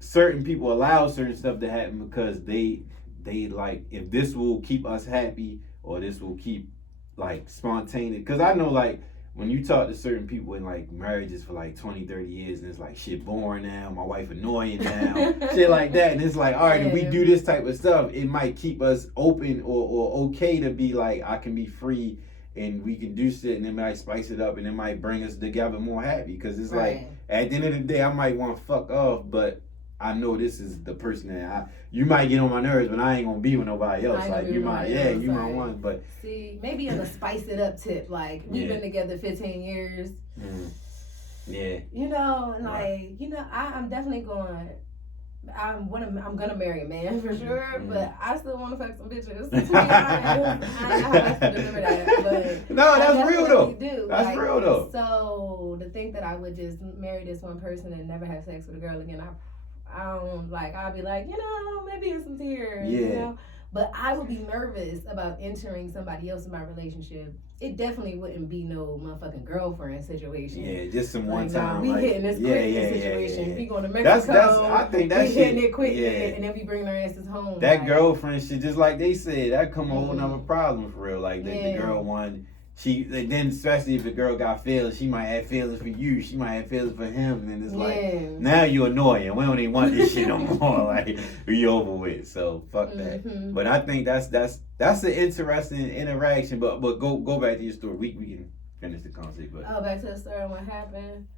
certain people allow certain stuff to happen because they like, if this will keep us happy or this will keep like spontaneous. Because I know like when you talk to certain people in like marriages for like 20, 30 years and it's like shit boring now, my wife annoying now, shit like that. And it's like, all right, if we do this type of stuff, it might keep us open or okay to be like, I can be free and we can do shit and it might spice it up and it might bring us together more happy. Because it's like, at the end of the day, I might want to fuck off, but I know this is the person that you might get on my nerves, but I ain't gonna be with nobody else. Like you might, you might want, but see, maybe on a spice it up tip, like we've been together 15 years. Yeah. You know, like you know, I'm definitely going. I'm gonna marry a man for sure, but I still want to fuck some bitches. To be honest, I don't know how else to deliver that, but no, that's real though. Do. That's like, real though. So to think that I would just marry this one person and never have sex with a girl again, I don't like. I'll be like, you know, maybe in some tears. Yeah. You know? But I would be nervous about entering somebody else in my relationship. It definitely wouldn't be no motherfucking girlfriend situation. Yeah, just some one like, time. We like, hitting this quick situation. We going to Mexico. That's I think that we shit. Hitting it quick, and then we bringing our asses home. That like, girlfriend shit, just like they said, that come a whole nother problem for real. Like the girl one. Then especially if the girl got feelings, she might have feelings for you. She might have feelings for him, and then it's like now you annoying. We don't even want this shit no more. Like we over with. So fuck that. But I think that's an interesting interaction. But go back to your story. We can finish the conversation. But back to the story. What happened?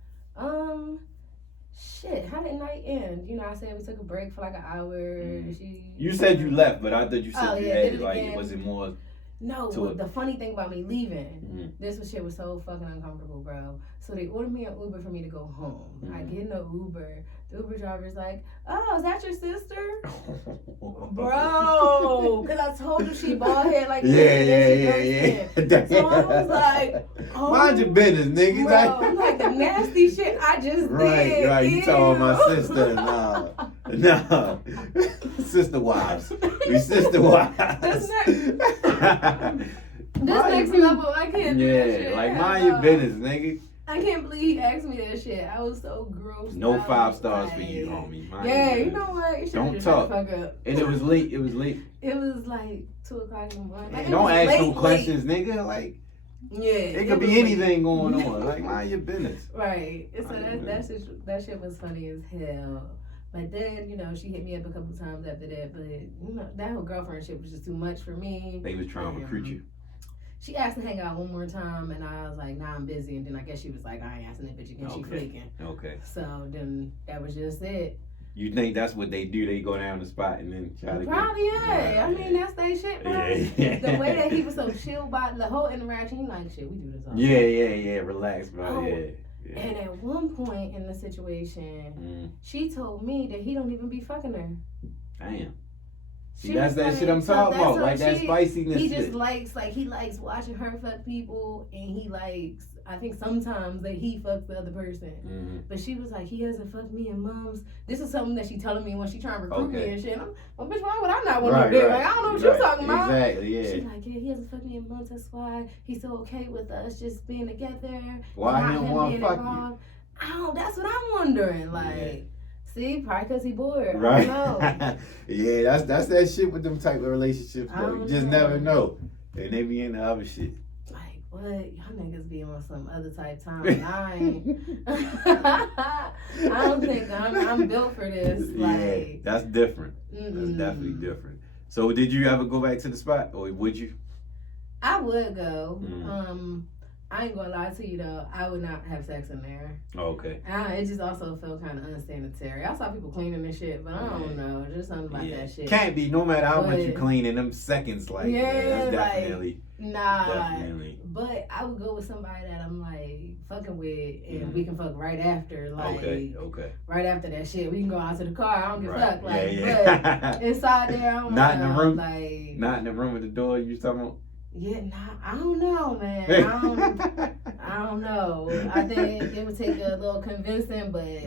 Shit. How did night end? You know, I said we took a break for like an hour. You said you left, but I thought you said you had like again. Was it more? No, the funny thing about me leaving, this shit was so fucking uncomfortable, bro. So they ordered me an Uber for me to go home. I get in the Uber. The Uber driver's like, "Oh, is that your sister?" Bro, because I told you she bald head like yeah. So I was like, "Oh, mind your business, nigga." Bro, I'm like, the like nasty shit I just did. Right. You Ew. talking my sister? No. Sister wives. We sister wives. This next level, I can't do that shit. Like mind your business, nigga. I can't believe he asked me that shit. I was so gross. No 5 stars for you, homie. Mind yeah, your you know what? You Don't just talk. Fuck up. And it was late. It was like 2:00 in the morning. Like, Don't ask late, no questions, nigga. Like, yeah, it could be anything going on. Like, mind your business. Right. So that shit was funny as hell. But then, she hit me up a couple times after that. But, that whole girlfriend shit was just too much for me. They was trying to recruit you. She asked to hang out one more time, and I was like, nah, I'm busy. And then I guess she was like, I ain't asking that bitch again. She flaking. Okay. So then that was just it. You think that's what they do? They go down the spot and then try to Probably, yeah. I mean, that's their shit, bro. Yeah. The way that he was so chill about the whole interaction, he like, shit, we do this all Yeah. Relax, bro. Oh, Yeah. And at one point in the situation, she told me that he don't even be fucking her. Damn. See, She that's was that like, shit I'm so talking that's about. Like that spiciness. He just shit. he likes watching her fuck people, and he likes, I think sometimes that he fucks the other person. Mm-hmm. But she was like, he hasn't fucked me and moms. This is something that she telling me when she trying to recruit me and shit. And I'm, well, bitch, why would I not want to do it? Like, I don't know what you're talking about. Exactly, yeah. She's like, yeah, he hasn't fucked me in months. That's why he's so okay with us just being together. Why not him want being to fuck involved. That's what I'm wondering. Like, Yeah. see, probably because he bored. Right. I don't know. Yeah, that's that shit with them type of relationships, I though. don't You just know. never know. And they be into other shit. Like, what? Y'all niggas be on some other type time. I ain't. I don't think I'm built for this. Like, Yeah, that's different. That's definitely different. So, did you ever go back to the spot, or would you? I would go. Mm. I ain't gonna lie to you though. I would not have sex in there. Oh, okay. It just also felt kind of unsanitary. I saw people cleaning and shit, but I don't know. Just something about that shit. Can't be, no matter how much you But- clean in them seconds. Like, that's definitely. Nah. Definitely. But I would go with somebody that I'm like fucking with, and we can fuck right after. Like, Okay. right after that shit, we can go out to the car. I don't give a Right. fuck. Like, Yeah. but inside there, I don't Not in the know, room? Like, Not in the room with the door you talking about? yeah, nah, I don't know, man. I don't know. I think it would take a little convincing, but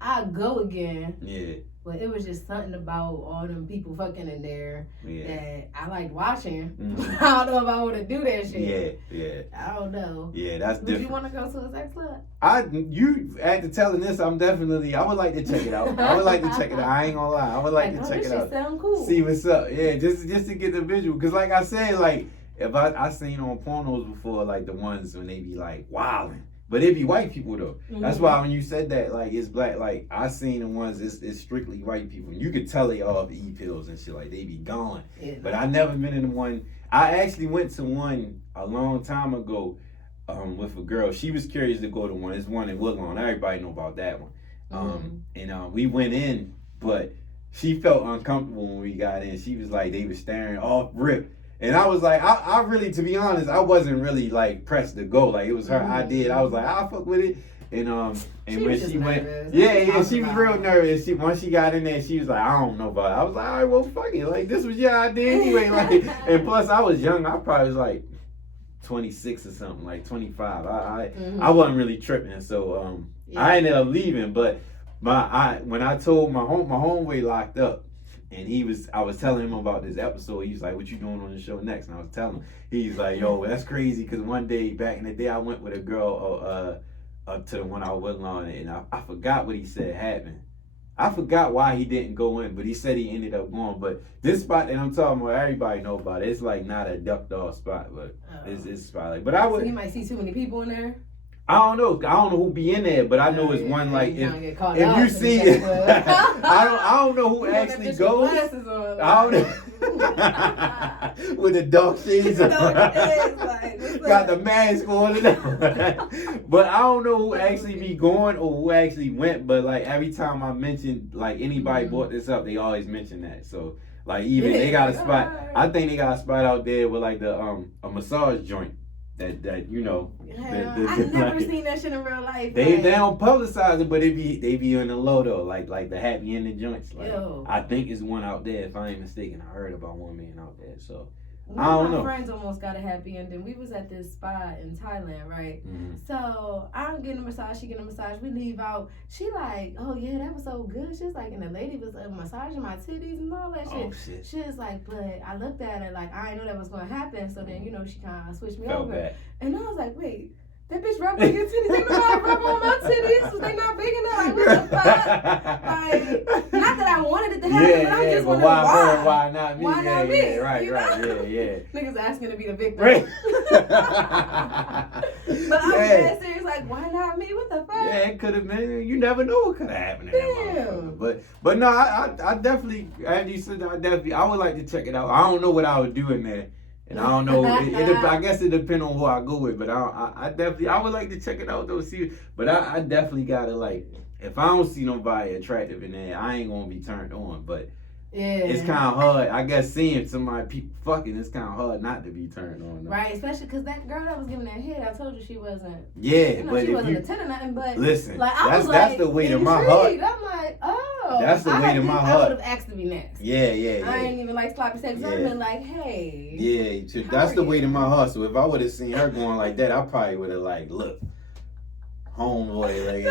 I'd go again. Yeah. But it was just something about all them people fucking in there that I liked watching. I don't know if I would do that shit. Yeah. I don't know. Yeah, that's Would different. you want to go to a sex club? You after telling this, I would like to check it out. I ain't gonna lie. I would like to check it out. Sound cool. See what's up. Yeah, just to get the visual. Cause like I said, like if I seen on pornos before, like the ones when they be like wilding. But it be white people though. That's why when you said that, like it's black, like I seen the ones it's strictly white people. You could tell they all E pills and shit, like they be gone. Yeah. But I never been in one. I actually went to one a long time ago with a girl. She was curious to go to one. It's one in Woodlawn. Everybody know about that one. And we went in, but she felt uncomfortable when we got in. She was like, they were staring off rip. And I was like, I really, to be honest, I wasn't really like pressed to go. Like it was her idea. I was like, I'll fuck with it. And when she went, she was real nervous. Once she got in there, she was like, I don't know about it. I was like, all right, well, fuck it. Like this was your idea anyway. Like, and plus I was young. I probably was like 26 or something, like 25. I wasn't really tripping. So I ended up leaving. But when I told my homeboy locked up. And I was telling him about this episode. He was like, what you doing on the show next? And I was telling him. He's like, yo, that's crazy. Because one day, back in the day, I went with a girl up to the one I was on. And I forgot what he said happened. I forgot why he didn't go in. But he said he ended up going. But this spot that I'm talking about, everybody know about it. It's like not a ducked off spot. But it's a spot. Like, but I would. So you might see too many people in there? I don't know who be in there, but I know it's one like if you see it, I don't know who actually goes. I don't know. With the dark shades on. Got the mask on. But I don't know who actually be going or who actually went. But like every time I mention like anybody brought this up, they always mention that. So like even they got a spot. I think they got a spot out there with like the a massage joint. That you know, I've never seen that shit in real life. They don't publicize it, but they be on the low though, like the happy ending joints. Like I think it's one out there, if I ain't mistaken. I heard about one being out there, so One of my friends almost got a happy ending. We was at this spa in Thailand, right? Mm-hmm. So I'm getting a massage, she getting a massage. We leave out. She like, oh yeah, that was so good. She was like, and the lady was massaging my titties and all that shit. Oh shit. She was like, but I looked at her like I didn't know that was gonna happen. So then she kind of switched me Felt over, bad. and I was like, wait. That bitch rubbed on your titties. Ain't nobody rub on my titties. Was they not big enough? Like, what the fuck? Like, not that I wanted it to happen, but I just wondering why. Why not me? Why not me? Right. Yeah. Niggas asking to be the victim. Right. But I'm dead serious. Like, why not me? What the fuck? Yeah, it could have been. You never know what could have happened. Damn. But no, I definitely. After you said that, I would like to check it out. I don't know what I would do in there. And I don't know. I guess it depends on who I go with, but I definitely would like to check it out though. See, but I definitely gotta like, if I don't see nobody attractive in there, I ain't gonna be turned on. But it's kind of hard. I guess seeing people fucking, it's kind of hard not to be turned on. Though. Right, especially because that girl that was giving that head, I told you she wasn't. Yeah, but she wasn't a 10 or nothing. But listen, like that's the weight of my heart. I'm like, oh. That's the weight of my I heart. would have asked to be next. Yeah. I ain't even like sloppy sex. I've been like, hey. Yeah, that's the weight of my heart. So if I would have seen her going like that, I probably would have like, look, homeboy, like,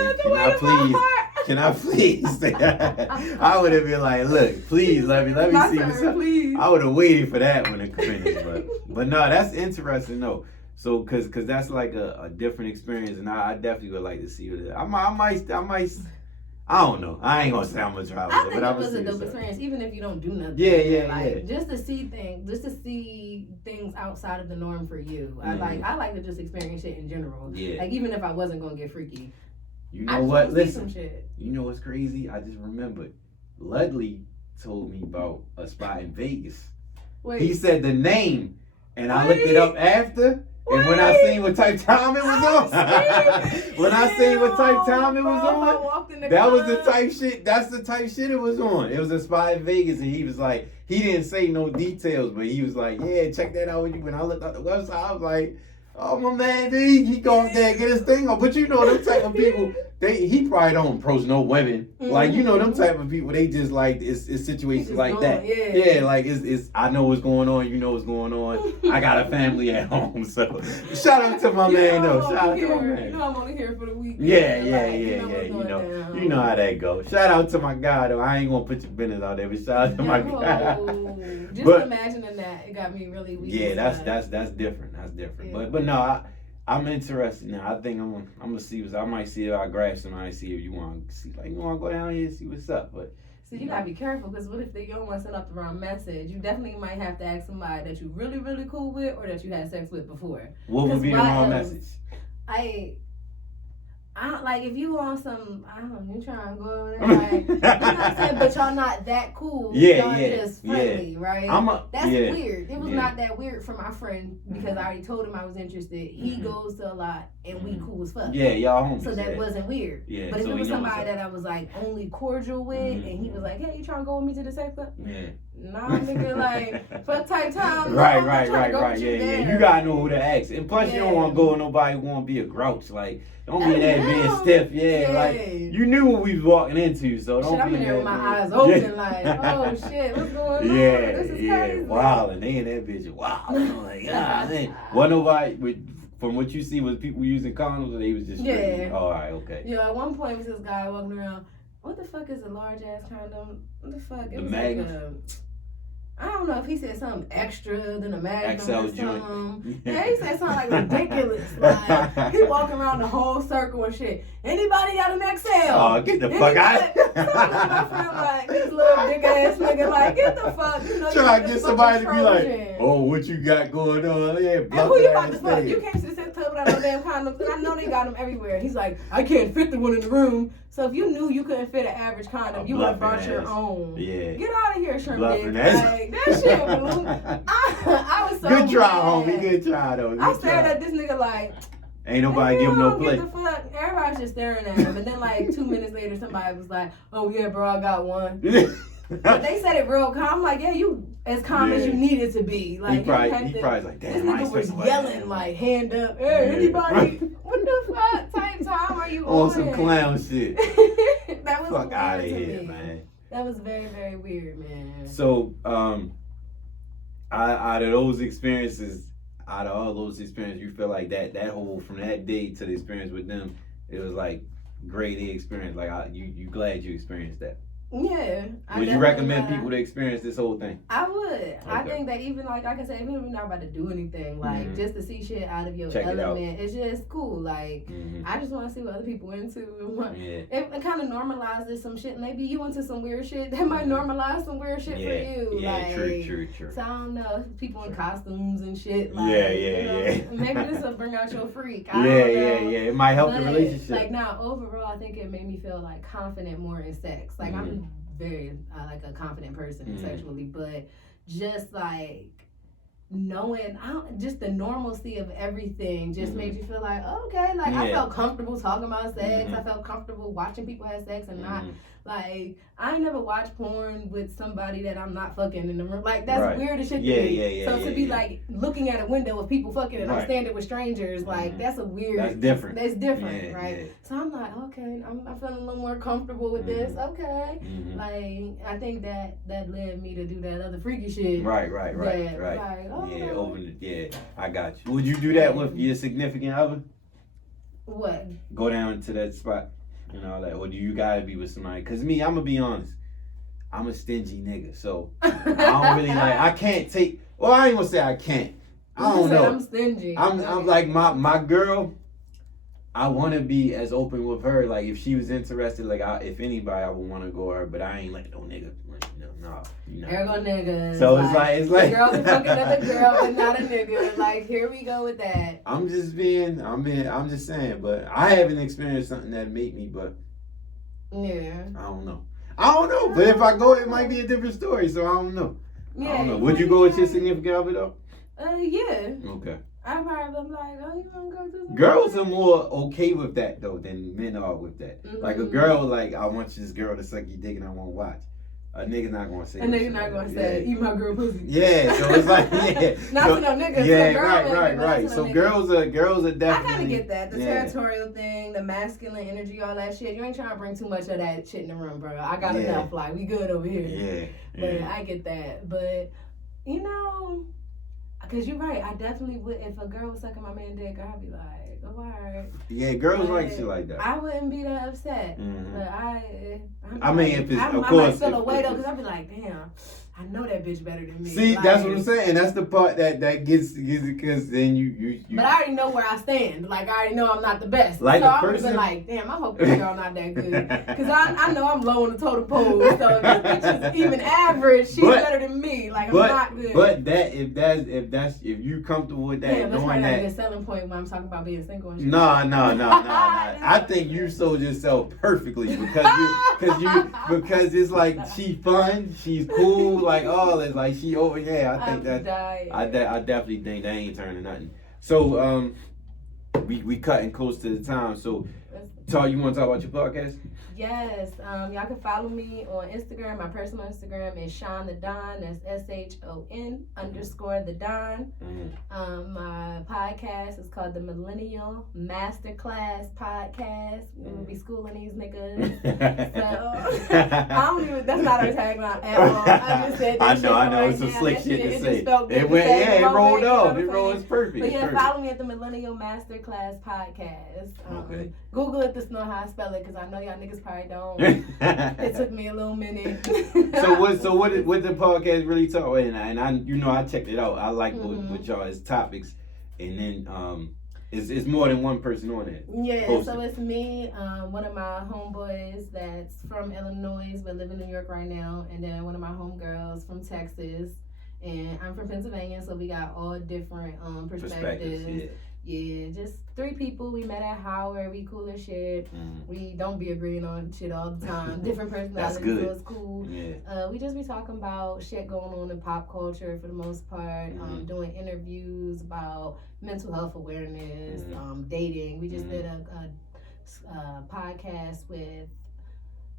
can I please? I would have been like, look, please let me see this. I would have waited for that when it finished, but no, that's interesting though. So, cause that's like a different experience, and I definitely would like to see it. I might. I don't know. I ain't gonna say I'm gonna try with it, but I was a dope experience, even if you don't do nothing. Yeah. Just to see things outside of the norm for you. Mm-hmm. I like to just experience shit in general. Yeah. Like even if I wasn't gonna get freaky. You know what? Listen. You know what's crazy? I just remembered. Ludley told me about a spot in Vegas. Wait. He said the name, and I looked it up after. And when I seen what type of time it was on, that was the type shit. That's the type shit it was on. It was a spot in Vegas, and he was like, he didn't say no details, but he was like, yeah, check that out with you. When I looked at the website, I was like, oh my man, dude, he go up there and get his thing on. But you know them type of people, he probably don't approach no women. Mm-hmm. Like you know them type of people, they just like it's situations like that. Yeah, like it's I know what's going on, you know what's going on. I got a family at home, so shout out to my man though. Shout out to my man. You know I'm only here for the week. Yeah. You know how that goes. Shout out to my guy though. I ain't gonna put your business out there, but shout out to my guy. Just imagining that, it got me really weak. Yeah, that's different. That's different. Yeah. But no, I'm interested now. I think I'm gonna see I might see if I grab somebody, see if you want to see, like you want to go down here and see what's up. But so you gotta be careful, because what if you don't want to send up the wrong message? You definitely might have to ask somebody that you really, really cool with, or that you had sex with before. What would be the wrong message? I don't, like if you want some, I don't know, you trying to go over there, like, you know what I'm saying, but y'all not that cool. Y'all just friendly, right? That's weird. It was not that weird for my friend, because I already told him I was interested. He goes to a lot, and we cool as fuck. Yeah, y'all homies. So that wasn't weird. Yeah, but if it was somebody that I was like only cordial with, and he was like, hey, you trying to go with me to the sex club? Yeah. Nah, nigga, like, fuck type time. Right. Yeah. You gotta know who to ask. And plus, you don't want to go with nobody who want to be a grouch. Like, don't be that being stiff. Yeah, like, you knew what we was walking into, so don't be I'm in there with my eyes open, like, oh shit, what's going on? This is crazy. Wow, and they in that bitch, wow. I'm like, man. Wasn't nobody, from what you see, was people using condoms, or they was just straight? Oh, all right, okay. Yeah, at one point, was this guy walking around, what the fuck is a large ass condom? What the fuck? It was Magnum? Like I don't know if he said something extra than a Magnum XL or something. Yeah, he said something like ridiculous. Like, he walking around the whole circle and shit. Anybody got an XL? Oh, get the fuck out. My friend like, this little big ass nigga, like, get the fuck. You know, trying to get somebody to be like, oh, what you got going on? Yeah, and who you about to fuck? You can't sit club without no damn condoms. And I know they got them everywhere. He's like, I can't fit the one in the room. So if you knew you couldn't fit an average condom, you would have brought your own. Yeah. Get out of here, shrimp dick. Like, that shit blew. I was so good try, homie. Good try, though. I stared at this nigga like, ain't nobody give him no play. Get the fuck. Everybody's just staring at him. And then like 2 minutes later, somebody was like, oh yeah, bro, I got one. But they said it real calm. I'm like, yeah, you as calm as you needed to be. Like, he probably like, damn, this nigga was yelling like, hand up, hey, anybody? What the fuck type time are you on? Some clown shit. That was fuck out of here, man. That was very, very weird, man. So, out of those experiences, out of all those experiences, you feel like that whole from that day to the experience with them, it was like grade A experience. Like you glad you experienced that. Yeah. Would you recommend people to experience this whole thing? I would. Okay. I think that even like I said, even if you're not about to do anything, like just to see shit out of your element, it's just cool. Like I just want to see what other people into. It kind of normalizes some shit. Maybe you into some weird shit that might normalize some weird shit for you. Yeah, like, true. So I don't know, people in costumes and shit. Like, Maybe this will bring out your freak. I don't know. It might help the relationship. Like now, overall, I think it made me feel like confident more in sex. Like I'm very like a confident person sexually, but just like knowing just the normalcy of everything just made you feel like, oh, okay, like I felt comfortable talking about sex. I felt comfortable watching people have sex and not like I ain't never watched porn with somebody that I'm not fucking in the room. Like that's weird as shit to me. So to be like looking at a window of people fucking and I'm standing with strangers, like that's a weird. That's different. That's different, right? Yeah. So I'm like, okay, I'm feeling a little more comfortable with this. Okay, like I think that led me to do that other freaky shit. Right. Like, I got you. Would you do that with your significant other? What? Go down to that spot and all that, or do you gotta be with somebody? Cause me, I'm gonna be honest, I'm a stingy nigga, so I don't really like. I can't take. Well, I ain't gonna say I can't. I don't know. I'm stingy. I'm like my girl. I want to be as open with her. Like if she was interested, like if anybody, I would want to go with her. But I ain't like no nigga. No. There go niggas. So it's like the girl can fuck another girl, but not a nigga. Like here we go with that. I'm just saying. But I haven't experienced something that made me. But yeah, I don't know. But if I go, it might be a different story. So I don't know. Yeah, I don't know. Would you go with your significant other though? Yeah. Okay. I probably be like, oh, you wanna go do something? Girls are more okay with that though than men are with that. Like a girl, like I want this girl to suck your dick and I won't watch. A nigga not gonna say. A nigga not gonna say, eat my girl pussy. Yeah, so it's like, not to no niggas. Yeah, right. So girls are definitely. I kind of get that. The territorial thing, the masculine energy, all that shit. You ain't trying to bring too much of that shit in the room, bro. I got enough. Like we good over here. Yeah. But I get that. But you know, because you're right. I definitely would. If a girl was sucking my man dick, I'd be like, oh, all right. Yeah, girls like shit like that. I wouldn't be that upset. But I mean, if it's, of course. I might feel away though, because I'd be like, damn, I know that bitch better than me. See, like, that's what I'm saying. That's the part that gets because then you. But I already know where I stand. Like, I already know I'm not the best. Like so I would have been like, damn, I hope this girl not that good. Because I know I'm low on the totem pole. So if this bitch is even average, she's better than me. Like, I'm not good. But if you comfortable with that, that's knowing not that. a selling point when I'm talking about being single and shit. No. I think you sold yourself perfectly because it's like she's fun, she's cool, like all this, like she over. Yeah, I think that. I definitely think that ain't turning nothing. So we cutting close to the time. So, Tar, you want to talk about your podcast? Yes. Y'all can follow me on Instagram. My personal Instagram is Shon the Don. That's SHON_the Don. My podcast is called the Millennial Masterclass Podcast. We'll be schooling these niggas. So that's not our tagline at all. I just said that. I know. It's some slick shit to say. It rolled off. It rolls perfect. But yeah, follow me at the Millennial Masterclass Podcast. Okay. Google it to know how I spell it, because I know y'all niggas probably don't. It took me a little minute. So what the podcast really talk about? And I checked it out. I like what y'all's topics, and then it's more than one person on it. Yeah, posted. So it's me, one of my homeboys that's from Illinois but live in New York right now, and then one of my homegirls from Texas, and I'm from Pennsylvania, so we got all different perspectives. Yeah, just 3 people. We met at Howard. We cool as shit. We don't be agreeing on shit all the time. Different personalities. That's good. So it's cool. Yeah. We just be talking about shit going on in pop culture for the most part. Doing interviews about mental health awareness, dating. We just did a podcast with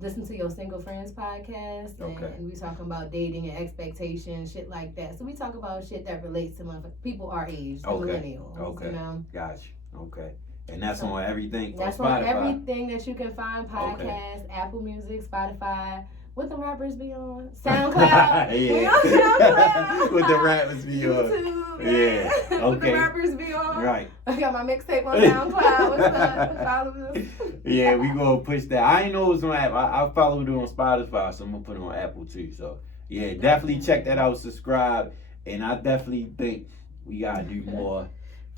Listen to Your Single Friends podcast, and we talking about dating and expectations, shit like that. So we talk about shit that relates to people our age, millennials. Okay. You know? Gotcha. Okay. And that's on everything. That's on everything that you can find: podcasts, Apple Music, Spotify, What the rappers be on? SoundCloud. We Yeah. on SoundCloud. What the rappers be on. YouTube. Yeah. What the Okay. rappers be on. Right. I got my mixtape on SoundCloud. What's up? Follow us. Yeah, we gonna push that. I ain't know it was on Apple. I followed it on Spotify, so I'm gonna put it on Apple too. So yeah, definitely check that out. Subscribe, and I definitely think we gotta do more.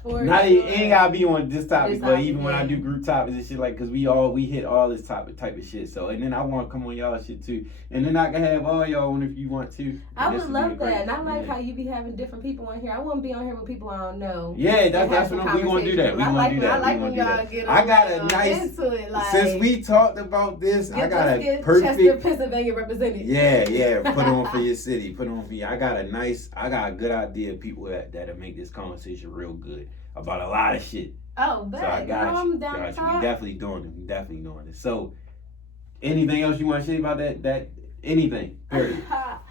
For Not sure. it ain't gotta be on this topic, This but topic, even when I yeah. do group topics and shit, like, cause we hit all this type of shit. So, and then I want to come on y'all shit too, and then I can have all y'all on if you want to. I And would this be a love great- that. And I like yeah. how you be having different people on here. I wouldn't be on here with people I don't know. Yeah, and have that's some what we gonna do that. We conversations. gonna do that. I like We when gonna y'all do get I got a on nice. into it. Like, Since we talked about this, I got a Chester, perfect. Pennsylvania represented. Yeah, put on for your city. Put on for you. I got a good idea of people that'll make this conversation real good about a lot of shit. Oh, bet. So I got you. I'm down to Got you. talk. We definitely doing it. So, anything else you want to say about that? Anything? Period.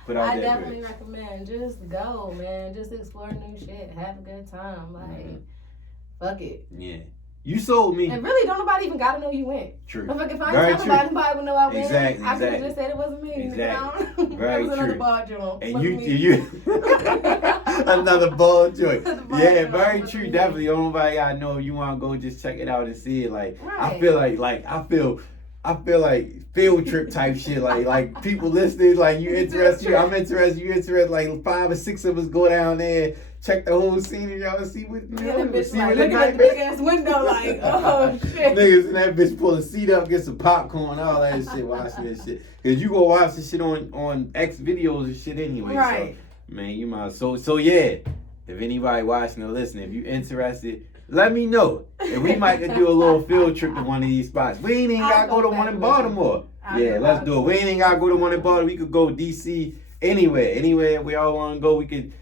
Put out I there. definitely recommend. Just go, man. Just explore new shit. Have a good time. Like, fuck it. Yeah. You sold me. And really, don't nobody even gotta know you went. True. If I can find Very somebody, true. nobody would know I went. Exactly, I could have exactly. just said it wasn't me. Exactly. That Very was another true. bar joint. And Wasn't me. you another ball joint. Another ball Yeah, joint. very Wasn't true. me. Definitely. Nobody I know. If you want to go, just check it out and see it. Like I Right. feel I feel like field trip type shit. Like people listening. Like you interested. I'm interested. You interested. Like 5 or 6 of us go down there. Check the whole scene and y'all see what Yeah, that bitch see like what looking night at the big ass window like, oh shit. Niggas in that bitch pull a seat up, get some popcorn, all that shit, watching this shit. Cause you go watch this shit on X videos and shit anyway. Right. So, man, you might so yeah. If anybody watching or listening, if you interested, let me know. And we might could do a little field trip to one of these spots. We ain't even gotta go to one in Baltimore. Yeah, let's do it. We ain't even gotta go to one in Baltimore. We could go DC, anywhere we all wanna go, we could.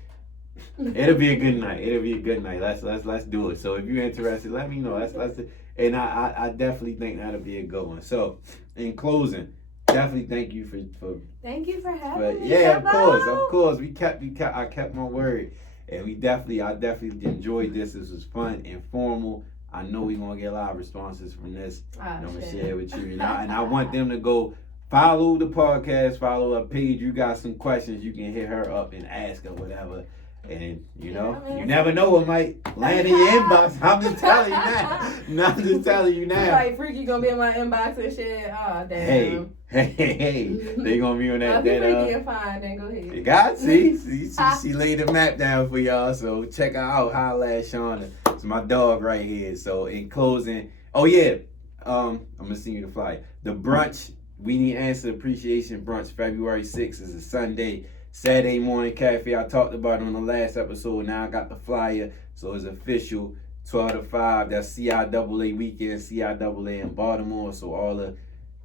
It'll be a good night. Let's do it. So if you're interested, let me know. Let's and I definitely think that'll be a good one. So in closing, definitely thank you for Thank you for having me. yeah, Hello. of course. I kept my word. And I definitely enjoyed this. This was fun, informal. I know we're gonna get a lot of responses from this. And I'm gonna share it with you. And I want them to go follow the podcast, follow her page. You got some questions, you can hit her up and ask her whatever. And you never know what might land in your inbox. I'm just telling you now. I'm just telling you now. Like Freaky gonna be in my inbox and shit. Oh damn. Hey, they gonna be on I'll that. be Freaky and fine. Then go ahead. You got she laid the map down for y'all. So check her out. Holla at Shonia. It's my dog right here. So in closing, oh yeah, I'm gonna send you the flyer. The brunch, we need answer appreciation brunch, February 6th is a Sunday. Saturday morning cafe. I talked about it on the last episode. Now I got the flyer, so it's official. 12 to 5. That's CIAA weekend. CIAA in Baltimore. So all the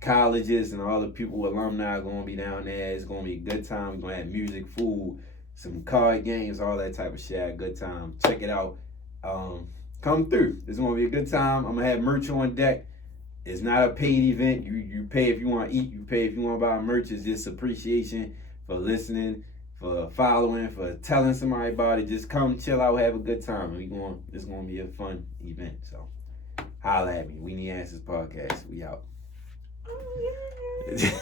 colleges and all the people, alumni, are gonna be down there. It's gonna be a good time. We're gonna have music, food, some card games, all that type of shit. Have a good time. Check it out. Come through. It's gonna be a good time. I'm gonna have merch on deck. It's not a paid event. You pay if you want to eat. You pay if you want to buy merch. It's just appreciation for listening, for following, for telling somebody about it. Just come chill out, have a good time. It's gonna be a fun event. So holla at me. We Need Answers Podcast. We out. Oh, yeah.